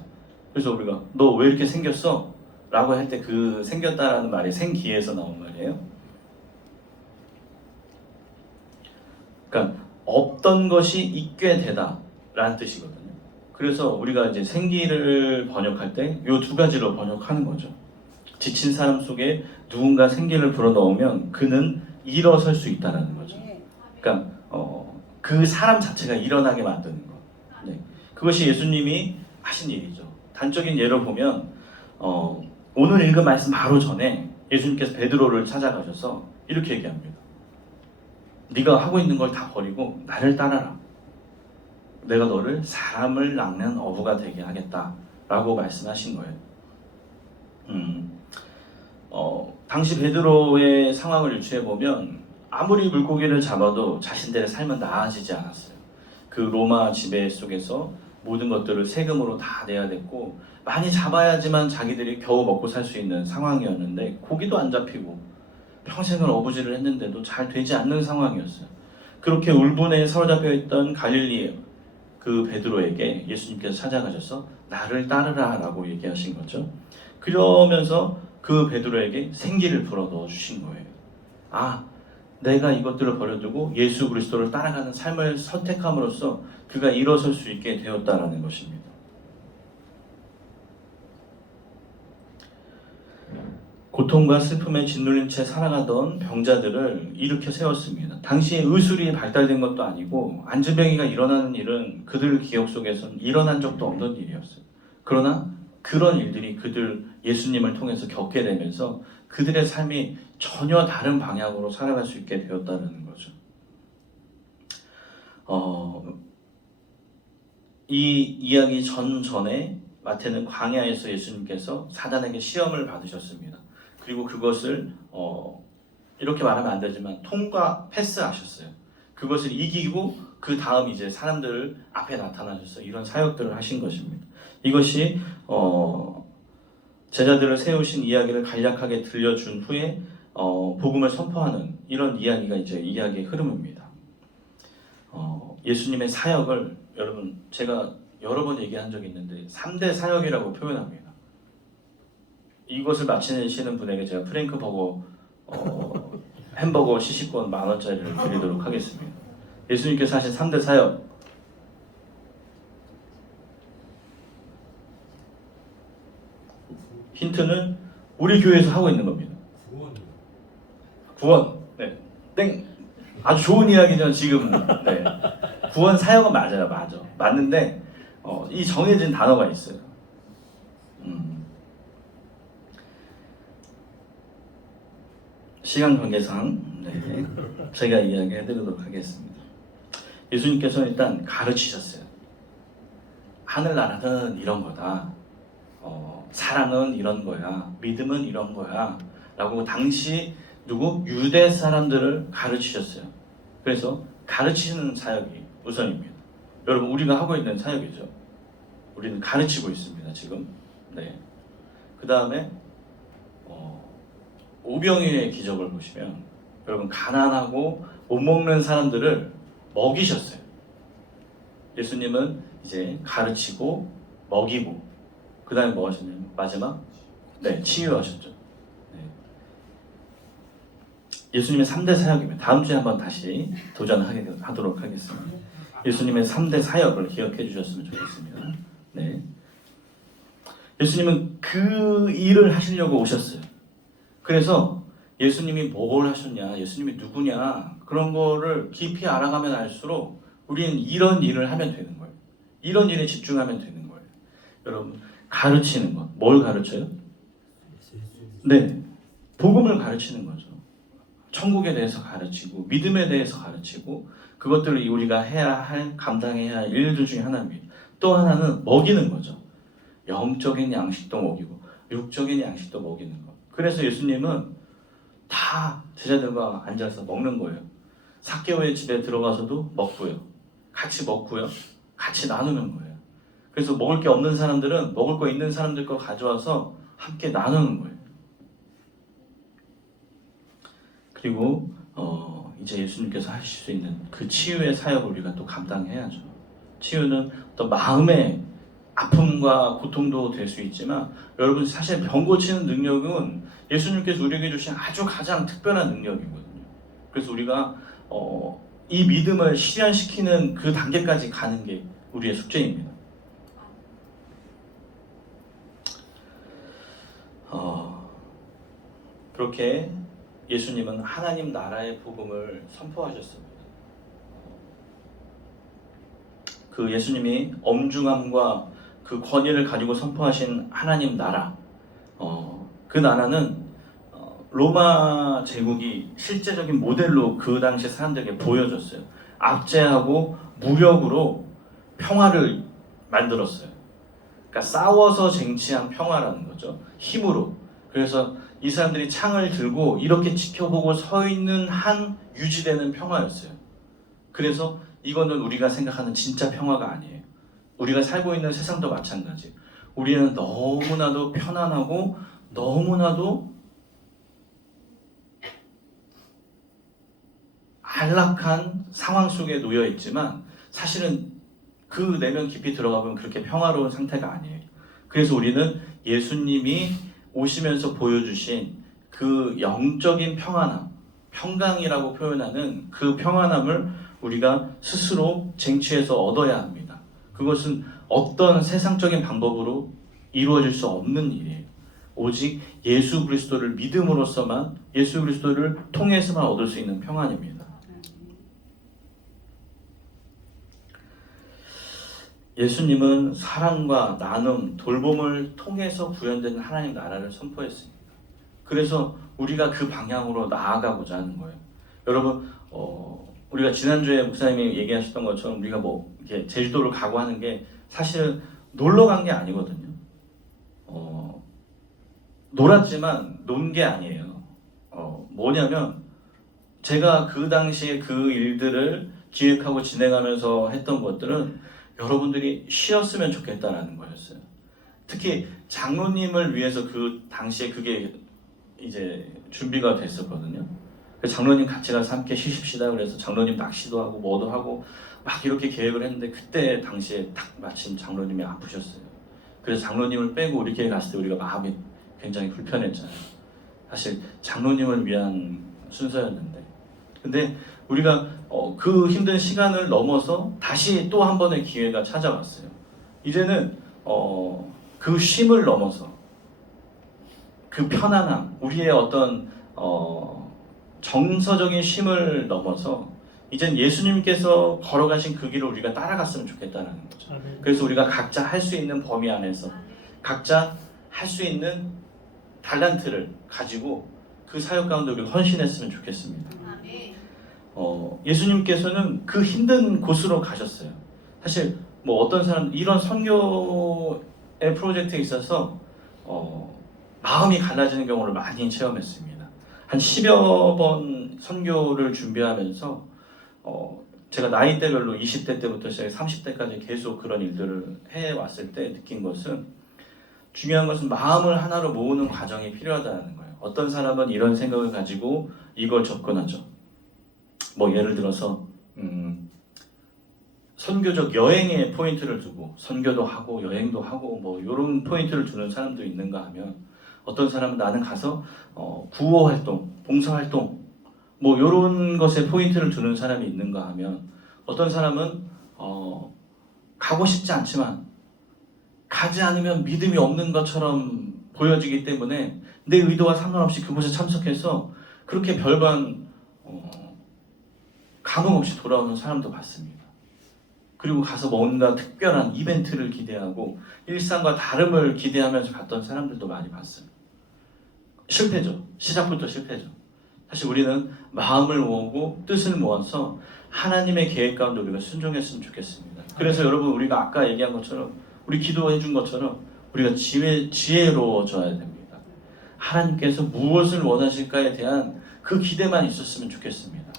그래서 우리가 너 왜 이렇게 생겼어? 라고 할 때 그 생겼다라는 말이 생기에서 나온 말이에요. 그러니까 없던 것이 있게 되다 라는 뜻이거든요. 그래서 우리가 이제 생기를 번역할 때 이 두 가지로 번역하는 거죠. 지친 사람 속에 누군가 생기를 불어넣으면 그는 일어설 수 있다라는 거죠. 그러니까 그 사람 자체가 일어나게 만드는 것. 네. 그것이 예수님이 하신 일이죠. 단적인 예를 보면 오늘 읽은 말씀 바로 전에 예수님께서 베드로를 찾아가셔서 이렇게 얘기합니다. 네가 하고 있는 걸 다 버리고 나를 따라라. 내가 너를 사람을 낚는 어부가 되게 하겠다라고 말씀하신 거예요. 당시 베드로의 상황을 유추해 보면 아무리 물고기를 잡아도 자신들의 삶은 나아지지 않았어요. 그 로마 지배 속에서 모든 것들을 세금으로 다 내야 됐고 많이 잡아야지만 자기들이 겨우 먹고 살 수 있는 상황이었는데 고기도 안 잡히고 평생을 어부질을 했는데도 잘 되지 않는 상황이었어요. 그렇게 울분에 사로잡혀 있던 갈릴리 그 베드로에게 예수님께서 찾아가셔서 나를 따르라 라고 얘기하신 거죠. 그러면서 그 베드로에게 생기를 불어 넣어 주신 거예요. 아, 내가 이것들을 버려두고 예수 그리스도를 따라가는 삶을 선택함으로써 그가 일어설 수 있게 되었다라는 것입니다. 고통과 슬픔에 짓눌린 채 살아가던 병자들을 일으켜 세웠습니다. 당시에 의술이 발달된 것도 아니고 안진병이가 일어나는 일은 그들 기억 속에서는 일어난 적도 없는 일이었어요. 그러나 그런 일들이 그들 예수님을 통해서 겪게 되면서 그들의 삶이 전혀 다른 방향으로 살아갈 수 있게 되었다는 거죠. 이 이야기 전에 마태는 광야에서 예수님께서 사단에게 시험을 받으셨습니다. 그리고 그것을 이렇게 말하면 안 되지만 패스하셨어요. 그것을 이기고 그 다음 이제 사람들 앞에 나타나셔서 이런 사역들을 하신 것입니다. 이것이 제자들을 세우신 이야기를 간략하게 들려준 후에 복음을 선포하는 이런 이야기가 이제 이야기의 흐름입니다. 예수님의 사역을 여러분 제가 여러 번 얘기한 적이 있는데 3대 사역이라고 표현합니다. 이것을 마치시는 분에게 제가 프랭크버거 햄버거 시식권 10,000원짜리를 드리도록 하겠습니다. 예수님께서 하신 3대 사역, 힌트는 우리 교회에서 하고 있는 겁니다. 구원. 네. 땡. 아주 좋은 이야기죠 지금. 네. 구원 사역은 맞아요. 맞는데 이 정해진 단어가 있어요. 시간 관계상 제가 이야기해드리도록 하겠습니다. 예수님께서는 일단 가르치셨어요. 하늘나라는 이런 거다. 사랑은 이런 거야. 믿음은 이런 거야. 라고 당시 유대 사람들을 가르치셨어요. 그래서 가르치는 사역이 우선입니다. 여러분 우리가 하고 있는 사역이죠. 우리는 가르치고 있습니다. 지금. 네. 그 다음에 오병이의 기적을 보시면 여러분 가난하고 못 먹는 사람들을 먹이셨어요. 예수님은 이제 가르치고 먹이고 그 다음에 뭐 하셨냐면 마지막 치유하셨죠. 네. 예수님의 3대 사역입니다. 다음 주에 한번 다시 도전하도록 하겠습니다. 예수님의 3대 사역을 기억해 주셨으면 좋겠습니다. 네. 예수님은 그 일을 하시려고 오셨어요. 그래서 예수님이 뭘 하셨냐, 예수님이 누구냐 그런 거를 깊이 알아가면 알수록 우리는 이런 일을 하면 되는 거예요. 이런 일에 집중하면 되는 거예요. 여러분 가르치는 것, 뭘 가르쳐요? 네, 복음을 가르치는 거죠. 천국에 대해서 가르치고 믿음에 대해서 가르치고 그것들을 우리가 해야 할, 감당해야 할 일들 중에 하나입니다. 또 하나는 먹이는 거죠. 영적인 양식도 먹이고 육적인 양식도 먹이는 것. 그래서 예수님은 다 제자들과 앉아서 먹는 거예요. 삭개오의 집에 들어가서도 먹고요. 같이 먹고요. 같이 나누는 거예요. 그래서 먹을 게 없는 사람들은 먹을 거 있는 사람들 거 가져와서 함께 나누는 거예요. 그리고 이제 예수님께서 하실 수 있는 그 치유의 사역을 우리가 또 감당해야죠. 치유는 어떤 마음의 아픔과 고통도 될 수 있지만 여러분 사실 병 고치는 능력은 예수님께서 우리에게 주신 아주 가장 특별한 능력이거든요. 그래서 우리가 이 믿음을 실현시키는 그 단계까지 가는 게 우리의 숙제입니다. 그렇게 예수님은 하나님 나라의 복음을 선포하셨습니다. 그 예수님이 엄중함과 그 권위를 가지고 선포하신 하나님 나라, 그 나라는 로마 제국이 실제적인 모델로 그 당시 사람들에게 보여줬어요. 압제하고 무력으로 평화를 만들었어요. 그러니까 싸워서 쟁취한 평화라는 거죠. 힘으로. 그래서 이 사람들이 창을 들고 이렇게 지켜보고 서 있는 한 유지되는 평화였어요. 그래서 이거는 우리가 생각하는 진짜 평화가 아니에요. 우리가 살고 있는 세상도 마찬가지. 우리는 너무나도 편안하고 너무나도 안락한 상황 속에 놓여 있지만 사실은 그 내면 깊이 들어가 보면 그렇게 평화로운 상태가 아니에요. 그래서 우리는 예수님이 오시면서 보여주신 그 영적인 평안함, 평강이라고 표현하는 그 평안함을 우리가 스스로 쟁취해서 얻어야 합니다. 그것은 어떤 세상적인 방법으로 이루어질 수 없는 일이에요. 오직 예수 그리스도를 믿음으로써만, 예수 그리스도를 통해서만 얻을 수 있는 평안입니다. 예수님은 사랑과 나눔, 돌봄을 통해서 구현된 하나님 나라를 선포했습니다. 그래서 우리가 그 방향으로 나아가고자 하는 거예요. 여러분, 우리가 지난주에 목사님이 얘기하셨던 것처럼 우리가 뭐 이렇게 제주도를 가고 하는 게 사실은 놀러 간 게 아니거든요. 놀았지만 논 게 아니에요. 뭐냐면 제가 그 당시에 그 일들을 기획하고 진행하면서 했던 것들은 여러분들이 쉬었으면 좋겠다라는 거였어요. 특히 장로님을 위해서 그 당시에 그게 이제 준비가 됐었거든요. 그래서 장로님 같이 가서 함께 쉬십시다. 그래서 장로님 낚시도 하고 뭐도 하고 막 이렇게 계획을 했는데 그때 당시에 딱 마침 장로님이 아프셨어요. 그래서 장로님을 빼고 우리 교회 갔을 때 우리가 마음이 굉장히 불편했잖아요. 사실 장로님을 위한 순서였는데, 근데 우리가 그 힘든 시간을 넘어서 다시 또 한 번의 기회가 찾아왔어요. 이제는 그 쉼을 넘어서 그 편안함, 우리의 어떤 정서적인 쉼을 넘어서 이젠 예수님께서 걸어가신 그 길을 우리가 따라갔으면 좋겠다는 거죠. 그래서 우리가 각자 할 수 있는 범위 안에서 각자 할 수 있는 달란트를 가지고 그 사역 가운데 우리가 헌신했으면 좋겠습니다. 예수님께서는 그 힘든 곳으로 가셨어요. 사실 뭐 어떤 사람 이런 선교의 프로젝트에 있어서 마음이 갈라지는 경우를 많이 체험했습니다. 한 10여 번 선교를 준비하면서 제가 나이대별로 20대 때부터 시작해 30대까지 계속 그런 일들을 해왔을 때 느낀 것은, 중요한 것은 마음을 하나로 모으는 과정이 필요하다는 거예요. 어떤 사람은 이런 생각을 가지고 이걸 접근하죠. 뭐 예를 들어서 선교적 여행에 포인트를 두고 선교도 하고 여행도 하고 뭐 이런 포인트를 두는 사람도 있는가 하면, 어떤 사람은 나는 가서 구호 활동, 봉사 활동 뭐 이런 것에 포인트를 두는 사람이 있는가 하면, 어떤 사람은 가고 싶지 않지만 가지 않으면 믿음이 없는 것처럼 보여지기 때문에 내 의도와 상관없이 그곳에 참석해서 그렇게 별반 감흥 없이 돌아오는 사람도 봤습니다. 그리고 가서 뭔가 특별한 이벤트를 기대하고 일상과 다름을 기대하면서 갔던 사람들도 많이 봤어요. 실패죠. 시작부터 실패죠. 사실 우리는 마음을 모으고 뜻을 모아서 하나님의 계획 가운데 우리가 순종했으면 좋겠습니다. 그래서 여러분, 우리가 아까 얘기한 것처럼, 우리 기도해 준 것처럼 우리가 지혜로워져야 됩니다. 하나님께서 무엇을 원하실까에 대한 그 기대만 있었으면 좋겠습니다.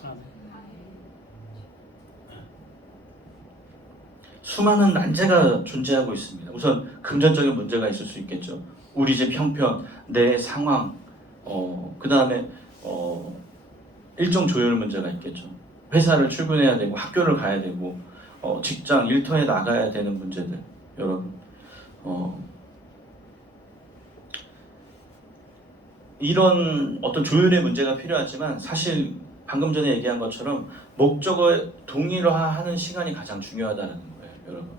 수많은 난제가 존재하고 있습니다. 우선 금전적인 문제가 있을 수 있겠죠. 우리 집 형편, 내 상황, 그 다음에 일정 조율 문제가 있겠죠. 회사를 출근해야 되고 학교를 가야 되고 직장 일터에 나가야 되는 문제들. 여러분, 이런 어떤 조율의 문제가 필요하지만 사실 방금 전에 얘기한 것처럼 목적을 동일화하는 시간이 가장 중요하다는 거예요, 여러분.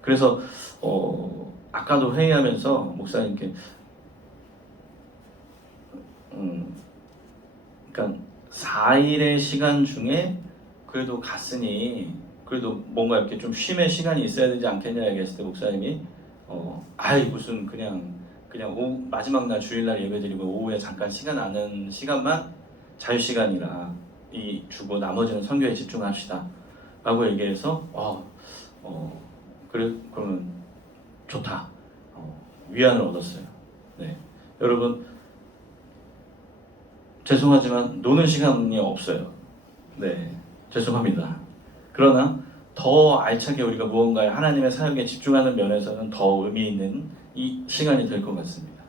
그래서 아까도 회의하면서 목사님께 그러니까 4일의 시간 중에 그래도 갔으니 그래도 뭔가 이렇게 좀 쉼의 시간이 있어야 되지 않겠냐 얘기했을 때 목사님이 무슨 그냥 마지막 날 주일날 예배드리고 오후에 잠깐 시간 나는 시간만 자유 시간이라 주고 나머지는 선교에 집중합시다 라고 얘기해서 그래, 그러면 좋다, 위안을 얻었어요. 네, 여러분 죄송하지만 노는 시간이 없어요. 네, 죄송합니다. 그러나 더 알차게 우리가 무언가에 하나님의 사역에 집중하는 면에서는 더 의미 있는 이 시간이 될 것 같습니다.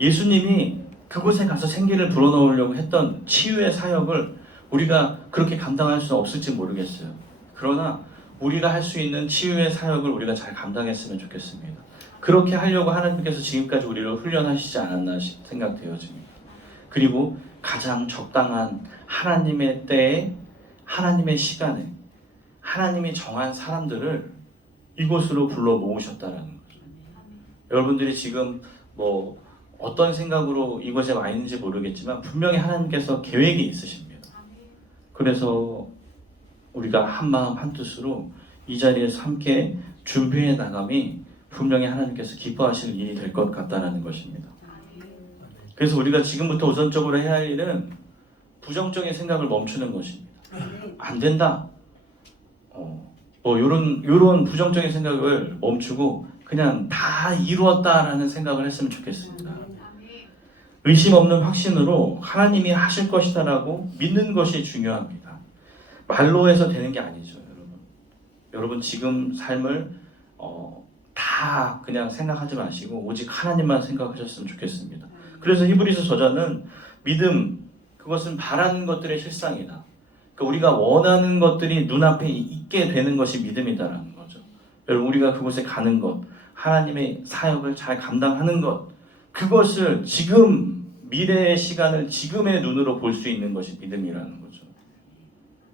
예수님이 그곳에 가서 생기를 불어넣으려고 했던 치유의 사역을 우리가 그렇게 감당할 수는 없을지 모르겠어요. 그러나 우리가 할 수 있는 치유의 사역을 우리가 잘 감당했으면 좋겠습니다. 그렇게 하려고 하나님께서 지금까지 우리를 훈련하시지 않았나 생각되어집니다. 그리고 가장 적당한 하나님의 때에, 하나님의 시간에, 하나님이 정한 사람들을 이곳으로 불러 모으셨다라는 거죠. 여러분들이 지금 뭐 어떤 생각으로 이곳에 와 있는지 모르겠지만 분명히 하나님께서 계획이 있으십니다. 그래서 우리가 한 마음 한 뜻으로 이 자리에서 함께 준비해 나감이 분명히 하나님께서 기뻐하실 일이 될 것 같다는 것입니다. 그래서 우리가 지금부터 우선적으로 해야 할 일은 부정적인 생각을 멈추는 것입니다. 안 된다. 뭐 이런 부정적인 생각을 멈추고 그냥 다 이루었다라는 생각을 했으면 좋겠습니다. 의심 없는 확신으로 하나님이 하실 것이다라고 믿는 것이 중요합니다. 말로 해서 되는 게 아니죠, 여러분. 여러분 지금 삶을 다 그냥 생각하지 마시고 오직 하나님만 생각하셨으면 좋겠습니다. 그래서 히브리서 저자는 믿음, 그것은 바라는 것들의 실상이다. 그러니까 우리가 원하는 것들이 눈앞에 있게 되는 것이 믿음이다라는 거죠. 여러분 우리가 그곳에 가는 것, 하나님의 사역을 잘 감당하는 것, 그것을 지금 미래의 시간을 지금의 눈으로 볼 수 있는 것이 믿음이라는 거죠.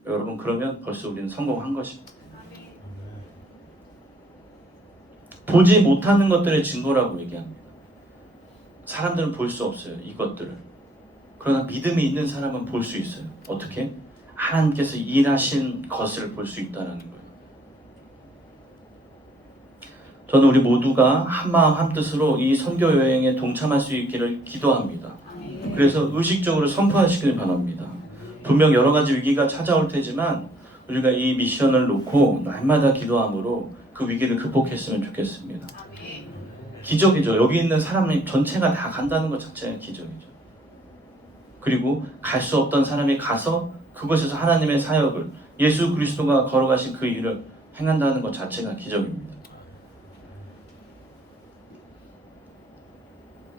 여러분 그러면 벌써 우리는 성공한 것입니다. 보지 못하는 것들의 증거라고 얘기합니다. 사람들은 볼 수 없어요, 이것들을. 그러나 믿음이 있는 사람은 볼 수 있어요. 어떻게? 하나님께서 일하신 것을 볼 수 있다는 거예요. 저는 우리 모두가 한마음 한뜻으로 이 선교 여행에 동참할 수 있기를 기도합니다. 그래서 의식적으로 선포하시길 바랍니다. 분명 여러 가지 위기가 찾아올 테지만 우리가 이 미션을 놓고 날마다 기도함으로 그 위기를 극복했으면 좋겠습니다. 기적이죠. 여기 있는 사람 전체가 다 간다는 것 자체가 기적이죠. 그리고 갈 수 없던 사람이 가서 그곳에서 하나님의 사역을, 예수 그리스도가 걸어가신 그 일을 행한다는 것 자체가 기적입니다.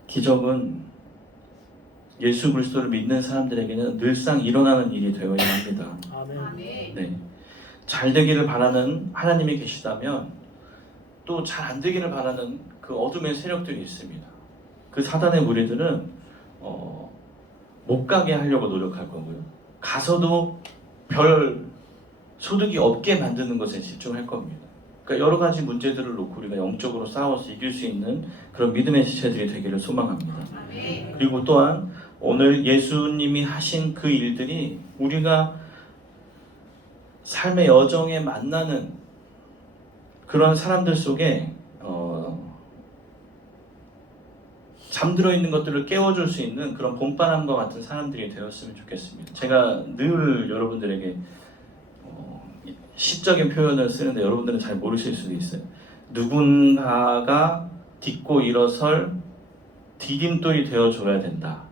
기적은 예수 그리스도를 믿는 사람들에게는 늘상 일어나는 일이 되어야 합니다. 아멘. 네. 잘 되기를 바라는 하나님이 계시다면 또 잘 안 되기를 바라는 그 어둠의 세력들이 있습니다. 그 사단의 무리들은 못 가게 하려고 노력할 거고요. 가서도 별 소득이 없게 만드는 것에 집중할 겁니다. 그러니까 여러 가지 문제들을 놓고 우리가 영적으로 싸워서 이길 수 있는 그런 믿음의 지체들이 되기를 소망합니다. 그리고 또한 오늘 예수님이 하신 그 일들이 우리가 삶의 여정에 만나는 그런 사람들 속에 잠들어 있는 것들을 깨워줄 수 있는 그런 봄바람과 같은 사람들이 되었으면 좋겠습니다. 제가 늘 여러분들에게 시적인 표현을 쓰는데 여러분들은 잘 모르실 수도 있어요. 누군가가 딛고 일어설 디딤돌이 되어줘야 된다.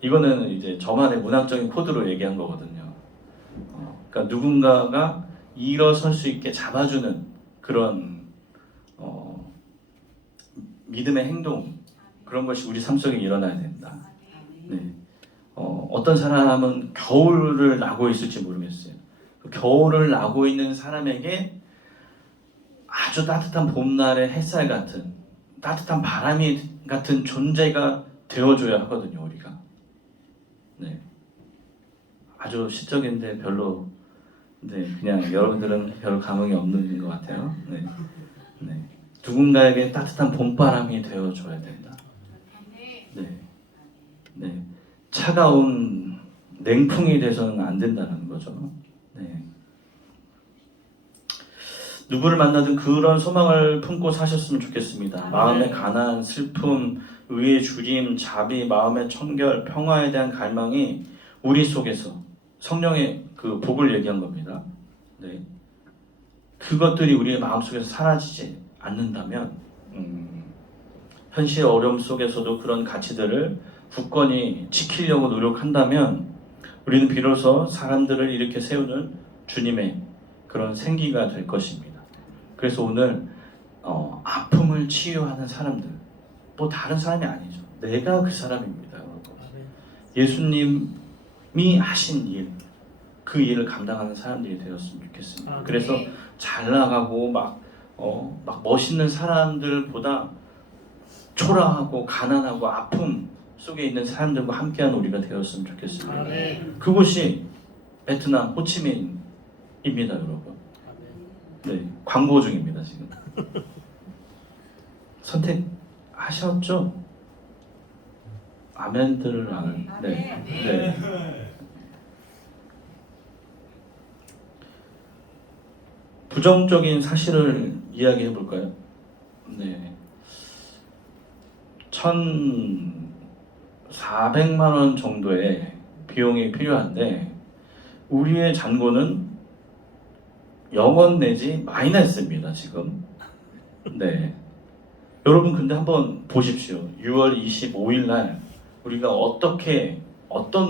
이거는 이제 저만의 문학적인 코드로 얘기한 거거든요. 그러니까 누군가가 일어설 수 있게 잡아주는 그런 믿음의 행동, 그런 것이 우리 삶 속에 일어나야 된다. 네. 어떤 사람은 겨울을 나고 있을지 모르겠어요. 그 겨울을 나고 있는 사람에게 아주 따뜻한 봄날의 햇살 같은, 따뜻한 바람이 같은 존재가 되어줘야 하거든요, 우리가. 네. 아주 시적인데 별로, 네, 그냥 여러분들은 별 감흥이 없는 것 같아요. 네. 네. 누군가에게 따뜻한 봄바람이 되어줘야 된다. 네. 네. 차가운 냉풍이 돼서는 안 된다는 거죠. 네. 누구를 만나든 그런 소망을 품고 사셨으면 좋겠습니다. 마음의 가난, 슬픔, 의의 주림, 자비, 마음의 청결, 평화에 대한 갈망이 우리 속에서 성령의 그 복을 얘기한 겁니다. 네. 그것들이 우리의 마음속에서 사라지지 않는다면 현실의 어려움 속에서도 그런 가치들을 굳건히 지키려고 노력한다면 우리는 비로소 사람들을 이렇게 세우는 주님의 그런 생기가 될 것입니다. 그래서 오늘 아픔을 치유하는 사람들, 뭐 다른 사람이 아니죠. 내가 그 사람입니다. 여러분. 예수님이 하신 일, 그 일을 감당하는 사람들이 되었으면 좋겠습니다. 아, 네. 그래서 잘 나가고 막 멋있는 사람들보다 초라하고 가난하고 아픔 속에 있는 사람들과 함께하는 우리가 되었으면 좋겠습니다. 아, 네. 그곳이 베트남 호치민입니다, 여러분. 네, 광고 중입니다 지금. 선택하셨죠? 아멘들을 안. 네. 네. 부정적인 사실을 이야기해 볼까요? 네. 1,400만 원 정도의 비용이 필요한데 우리의 잔고는 0원 내지 마이너스입니다, 지금. 네. 여러분 근데 한번 보십시오. 6월 25일 날 우리가 어떤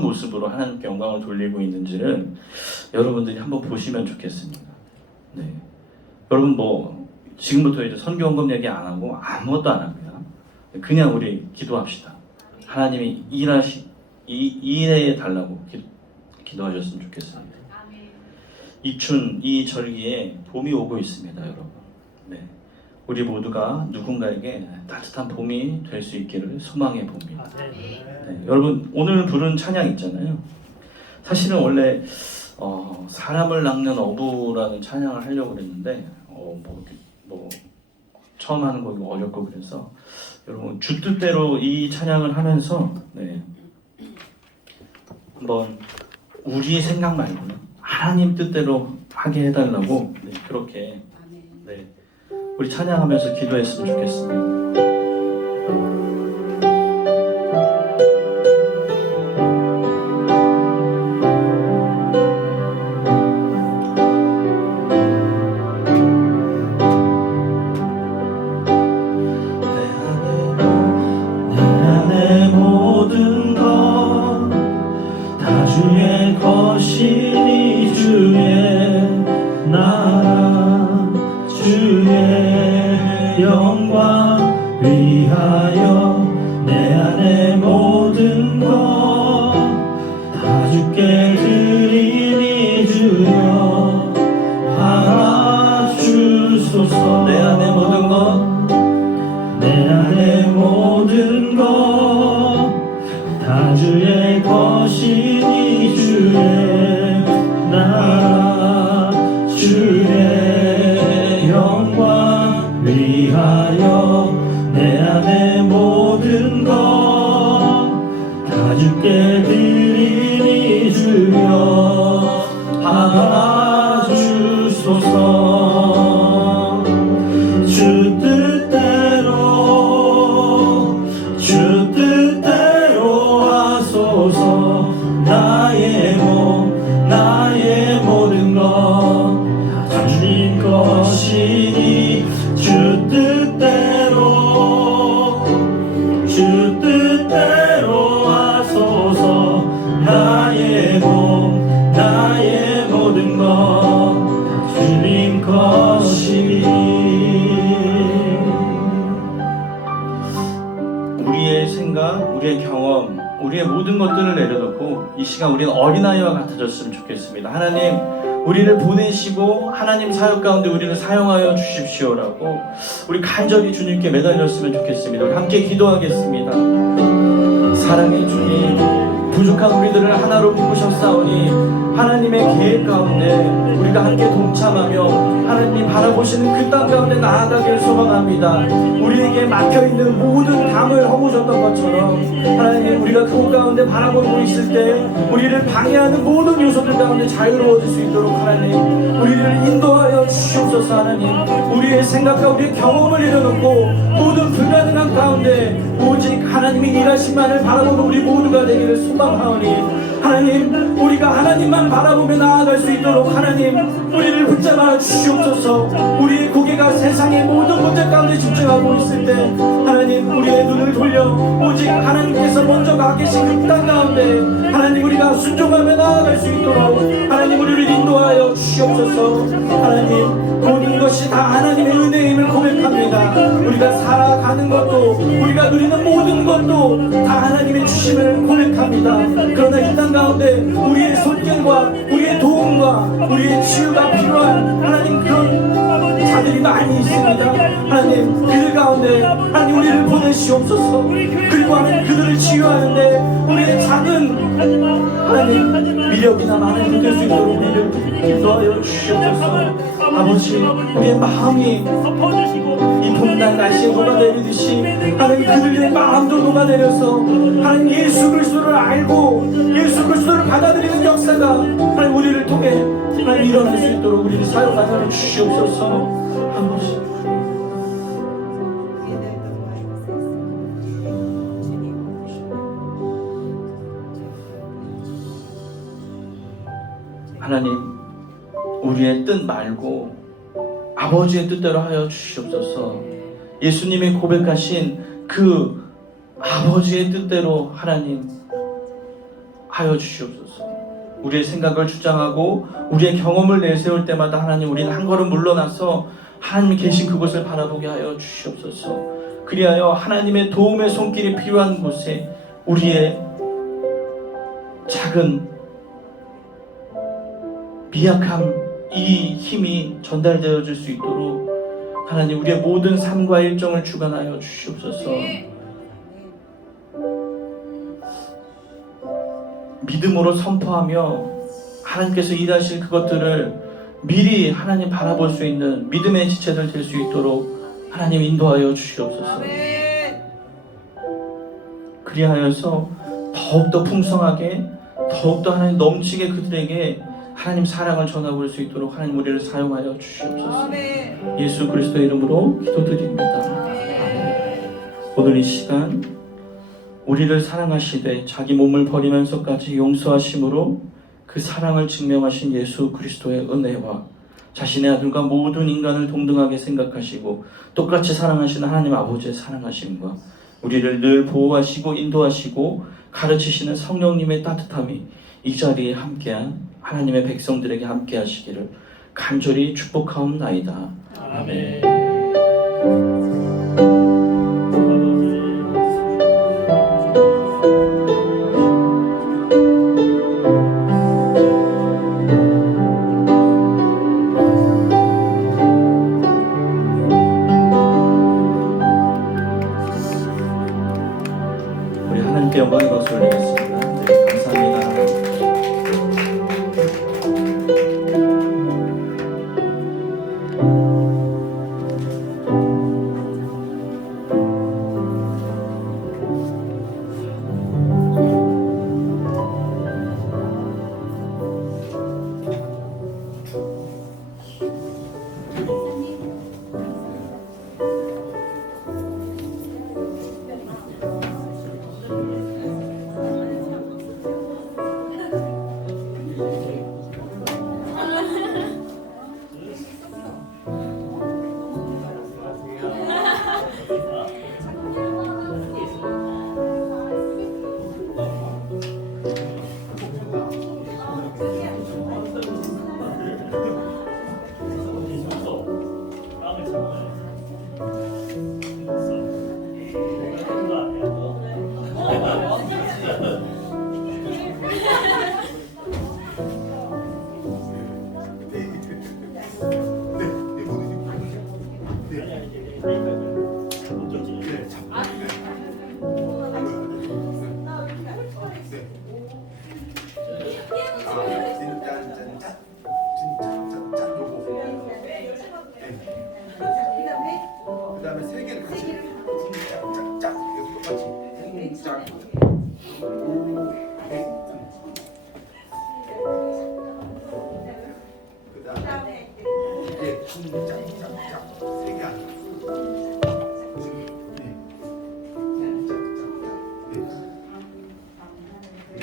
모습으로 하나님께 영광을 돌리고 있는지를 여러분들이 한번 보시면 좋겠습니다. 네. 여러분 지금부터 이제 선교 헌금 얘기 안 하고 아무것도 안 합니다. 그냥 우리 기도합시다. 하나님이 일해 달라고 기도하셨으면 좋겠습니다. 이 절기에 봄이 오고 있습니다, 여러분. 네. 우리 모두가 누군가에게 따뜻한 봄이 될 수 있기를 소망해 봅니다. 네. 여러분 오늘 부른 찬양 있잖아요. 사실은 원래 사람을 낚는 어부라는 찬양을 하려고 그랬는데 처음 하는 거 이거 어렵고 그래서 여러분 주 뜻대로 이 찬양을 하면서 한번 우리 생각 말고는 하나님 뜻대로 하게 해달라고 그렇게 우리 찬양하면서 기도했으면 좋겠습니다. 영광 위하여 내 안의 모든 것 다 주께 드리니 주여 받아주소서. 내 안의 모든 것 내 안의 모든 것 다 주의 것이니 주의 나라 주의 영광 위하여 내 안의 모든 것 다 주께 드리니 주여 받아주소서. 주 뜻대로 하소서. 나의 모든 것 다 주님 것이니 주 뜻대로 하소서. 나의 모든 것 주님 것이니. 우리의 생각, 우리의 경험, 우리의 모든 것들을 내려놓고 이 시간 우리는 어린아이와 같아졌으면 좋겠습니다. 하나님, 우리를 보내시고 하나님 사역 가운데 우리를 사용하여 주십시오라고 우리 간절히 주님께 매달렸으면 좋겠습니다. 우리 함께 기도하겠습니다. 사랑의 주님, 부족한 우리들을 하나로 묶으셨사오니 하나님의 계획 가운데 우리가 함께 동참하며 하나님 바라보시는 그 땅 가운데 나아가길 소망합니다. 우리에게 막혀있는 모든 담을 허무셨던 것처럼 하나님, 우리가 그곳 가운데 바라보고 있을 때 우리를 방해하는 모든 요소들 가운데 자유로워질 수 있도록 하나님 우리를 인도하여 주시옵소서. 하나님, 우리의 생각과 우리의 경험을 내려놓고 모든 불가능한 가운데 오직 하나님이 일하심만을 바라보는 우리 모두가 되기를 소망하오니 하나님, 우리가 하나님만 바라보며 나아갈 수 있도록 하나님 우리를 붙잡아 주시옵소서. 우리의 고개가 세상의 모든 문제 가운데 집중하고 있을 때 하나님, 우리의 눈을 돌려 오직 하나님께서 먼저 가 계신 그 땅 가운데 하나님 우리가 순종하며 나아갈 수 있도록 하나님 우리를 인도하여 주시옵소서. 하나님, 모든 것이 다 하나님의 은혜임을 고백합니다. 우리가 살아가는 것도 우리가 누리는 모든 것도 다 하나님의 주심을 고백합니다. 그러나 이 땅 가운데 우리의 손길과 우리의 우리의 치유가 필요한 하나님 그런 자들이 많이 있습니다. 하나님 그들 가운데 하나님 우리를 보내시옵소서. 그리고 하나님 그들을 치유하는데 우리의 작은 하나님 미력이나 많은 될 수 있도록 우리를 인도하여 주시옵소서. 아버지 우리의 마음이 이 봄날 날씨에 녹아내리듯이 하나님 그들의 마음도 녹아내려서 하나님 예수 그리스도를 알고 예수 그리스도를 받아들이는 역사가 하나님 우리를 통해 하나님 일어날 수 있도록 우리를 사용하여 주시옵소서. 아버지 하나님 우리의 뜻 말고 아버지의 뜻대로 하여 주시옵소서. 예수님이 고백하신 그 아버지의 뜻대로 하나님 하여 주시옵소서. 우리의 생각을 주장하고 우리의 경험을 내세울 때마다 하나님 우리는 한 걸음 물러나서 하나님이 계신 그곳을 바라보게 하여 주시옵소서. 그리하여 하나님의 도움의 손길이 필요한 곳에 우리의 작은 미약함 이 힘이 전달되어질 수 있도록 하나님 우리의 모든 삶과 일정을 주관하여 주시옵소서. 믿음으로 선포하며 하나님께서 일하실 그것들을 미리 하나님 바라볼 수 있는 믿음의 지체들 될 수 있도록 하나님 인도하여 주시옵소서. 그리하여서 더욱더 풍성하게 더욱더 하나님 넘치게 그들에게 하나님 사랑을 전해볼 수 있도록 하나님 우리를 사용하여 주시옵소서. 예수 그리스도의 이름으로 기도드립니다. 오늘 이 시간 우리를 사랑하시되 자기 몸을 버리면서까지 용서하심으로 그 사랑을 증명하신 예수 그리스도의 은혜와 자신의 아들과 모든 인간을 동등하게 생각하시고 똑같이 사랑하시는 하나님 아버지의 사랑하심과 우리를 늘 보호하시고 인도하시고 가르치시는 성령님의 따뜻함이 이 자리에 함께한 하나님의 백성들에게 함께 하시기를 간절히 축복하옵나이다. 아멘. 우리 하나님께 영광의 박수를 드리겠습니다.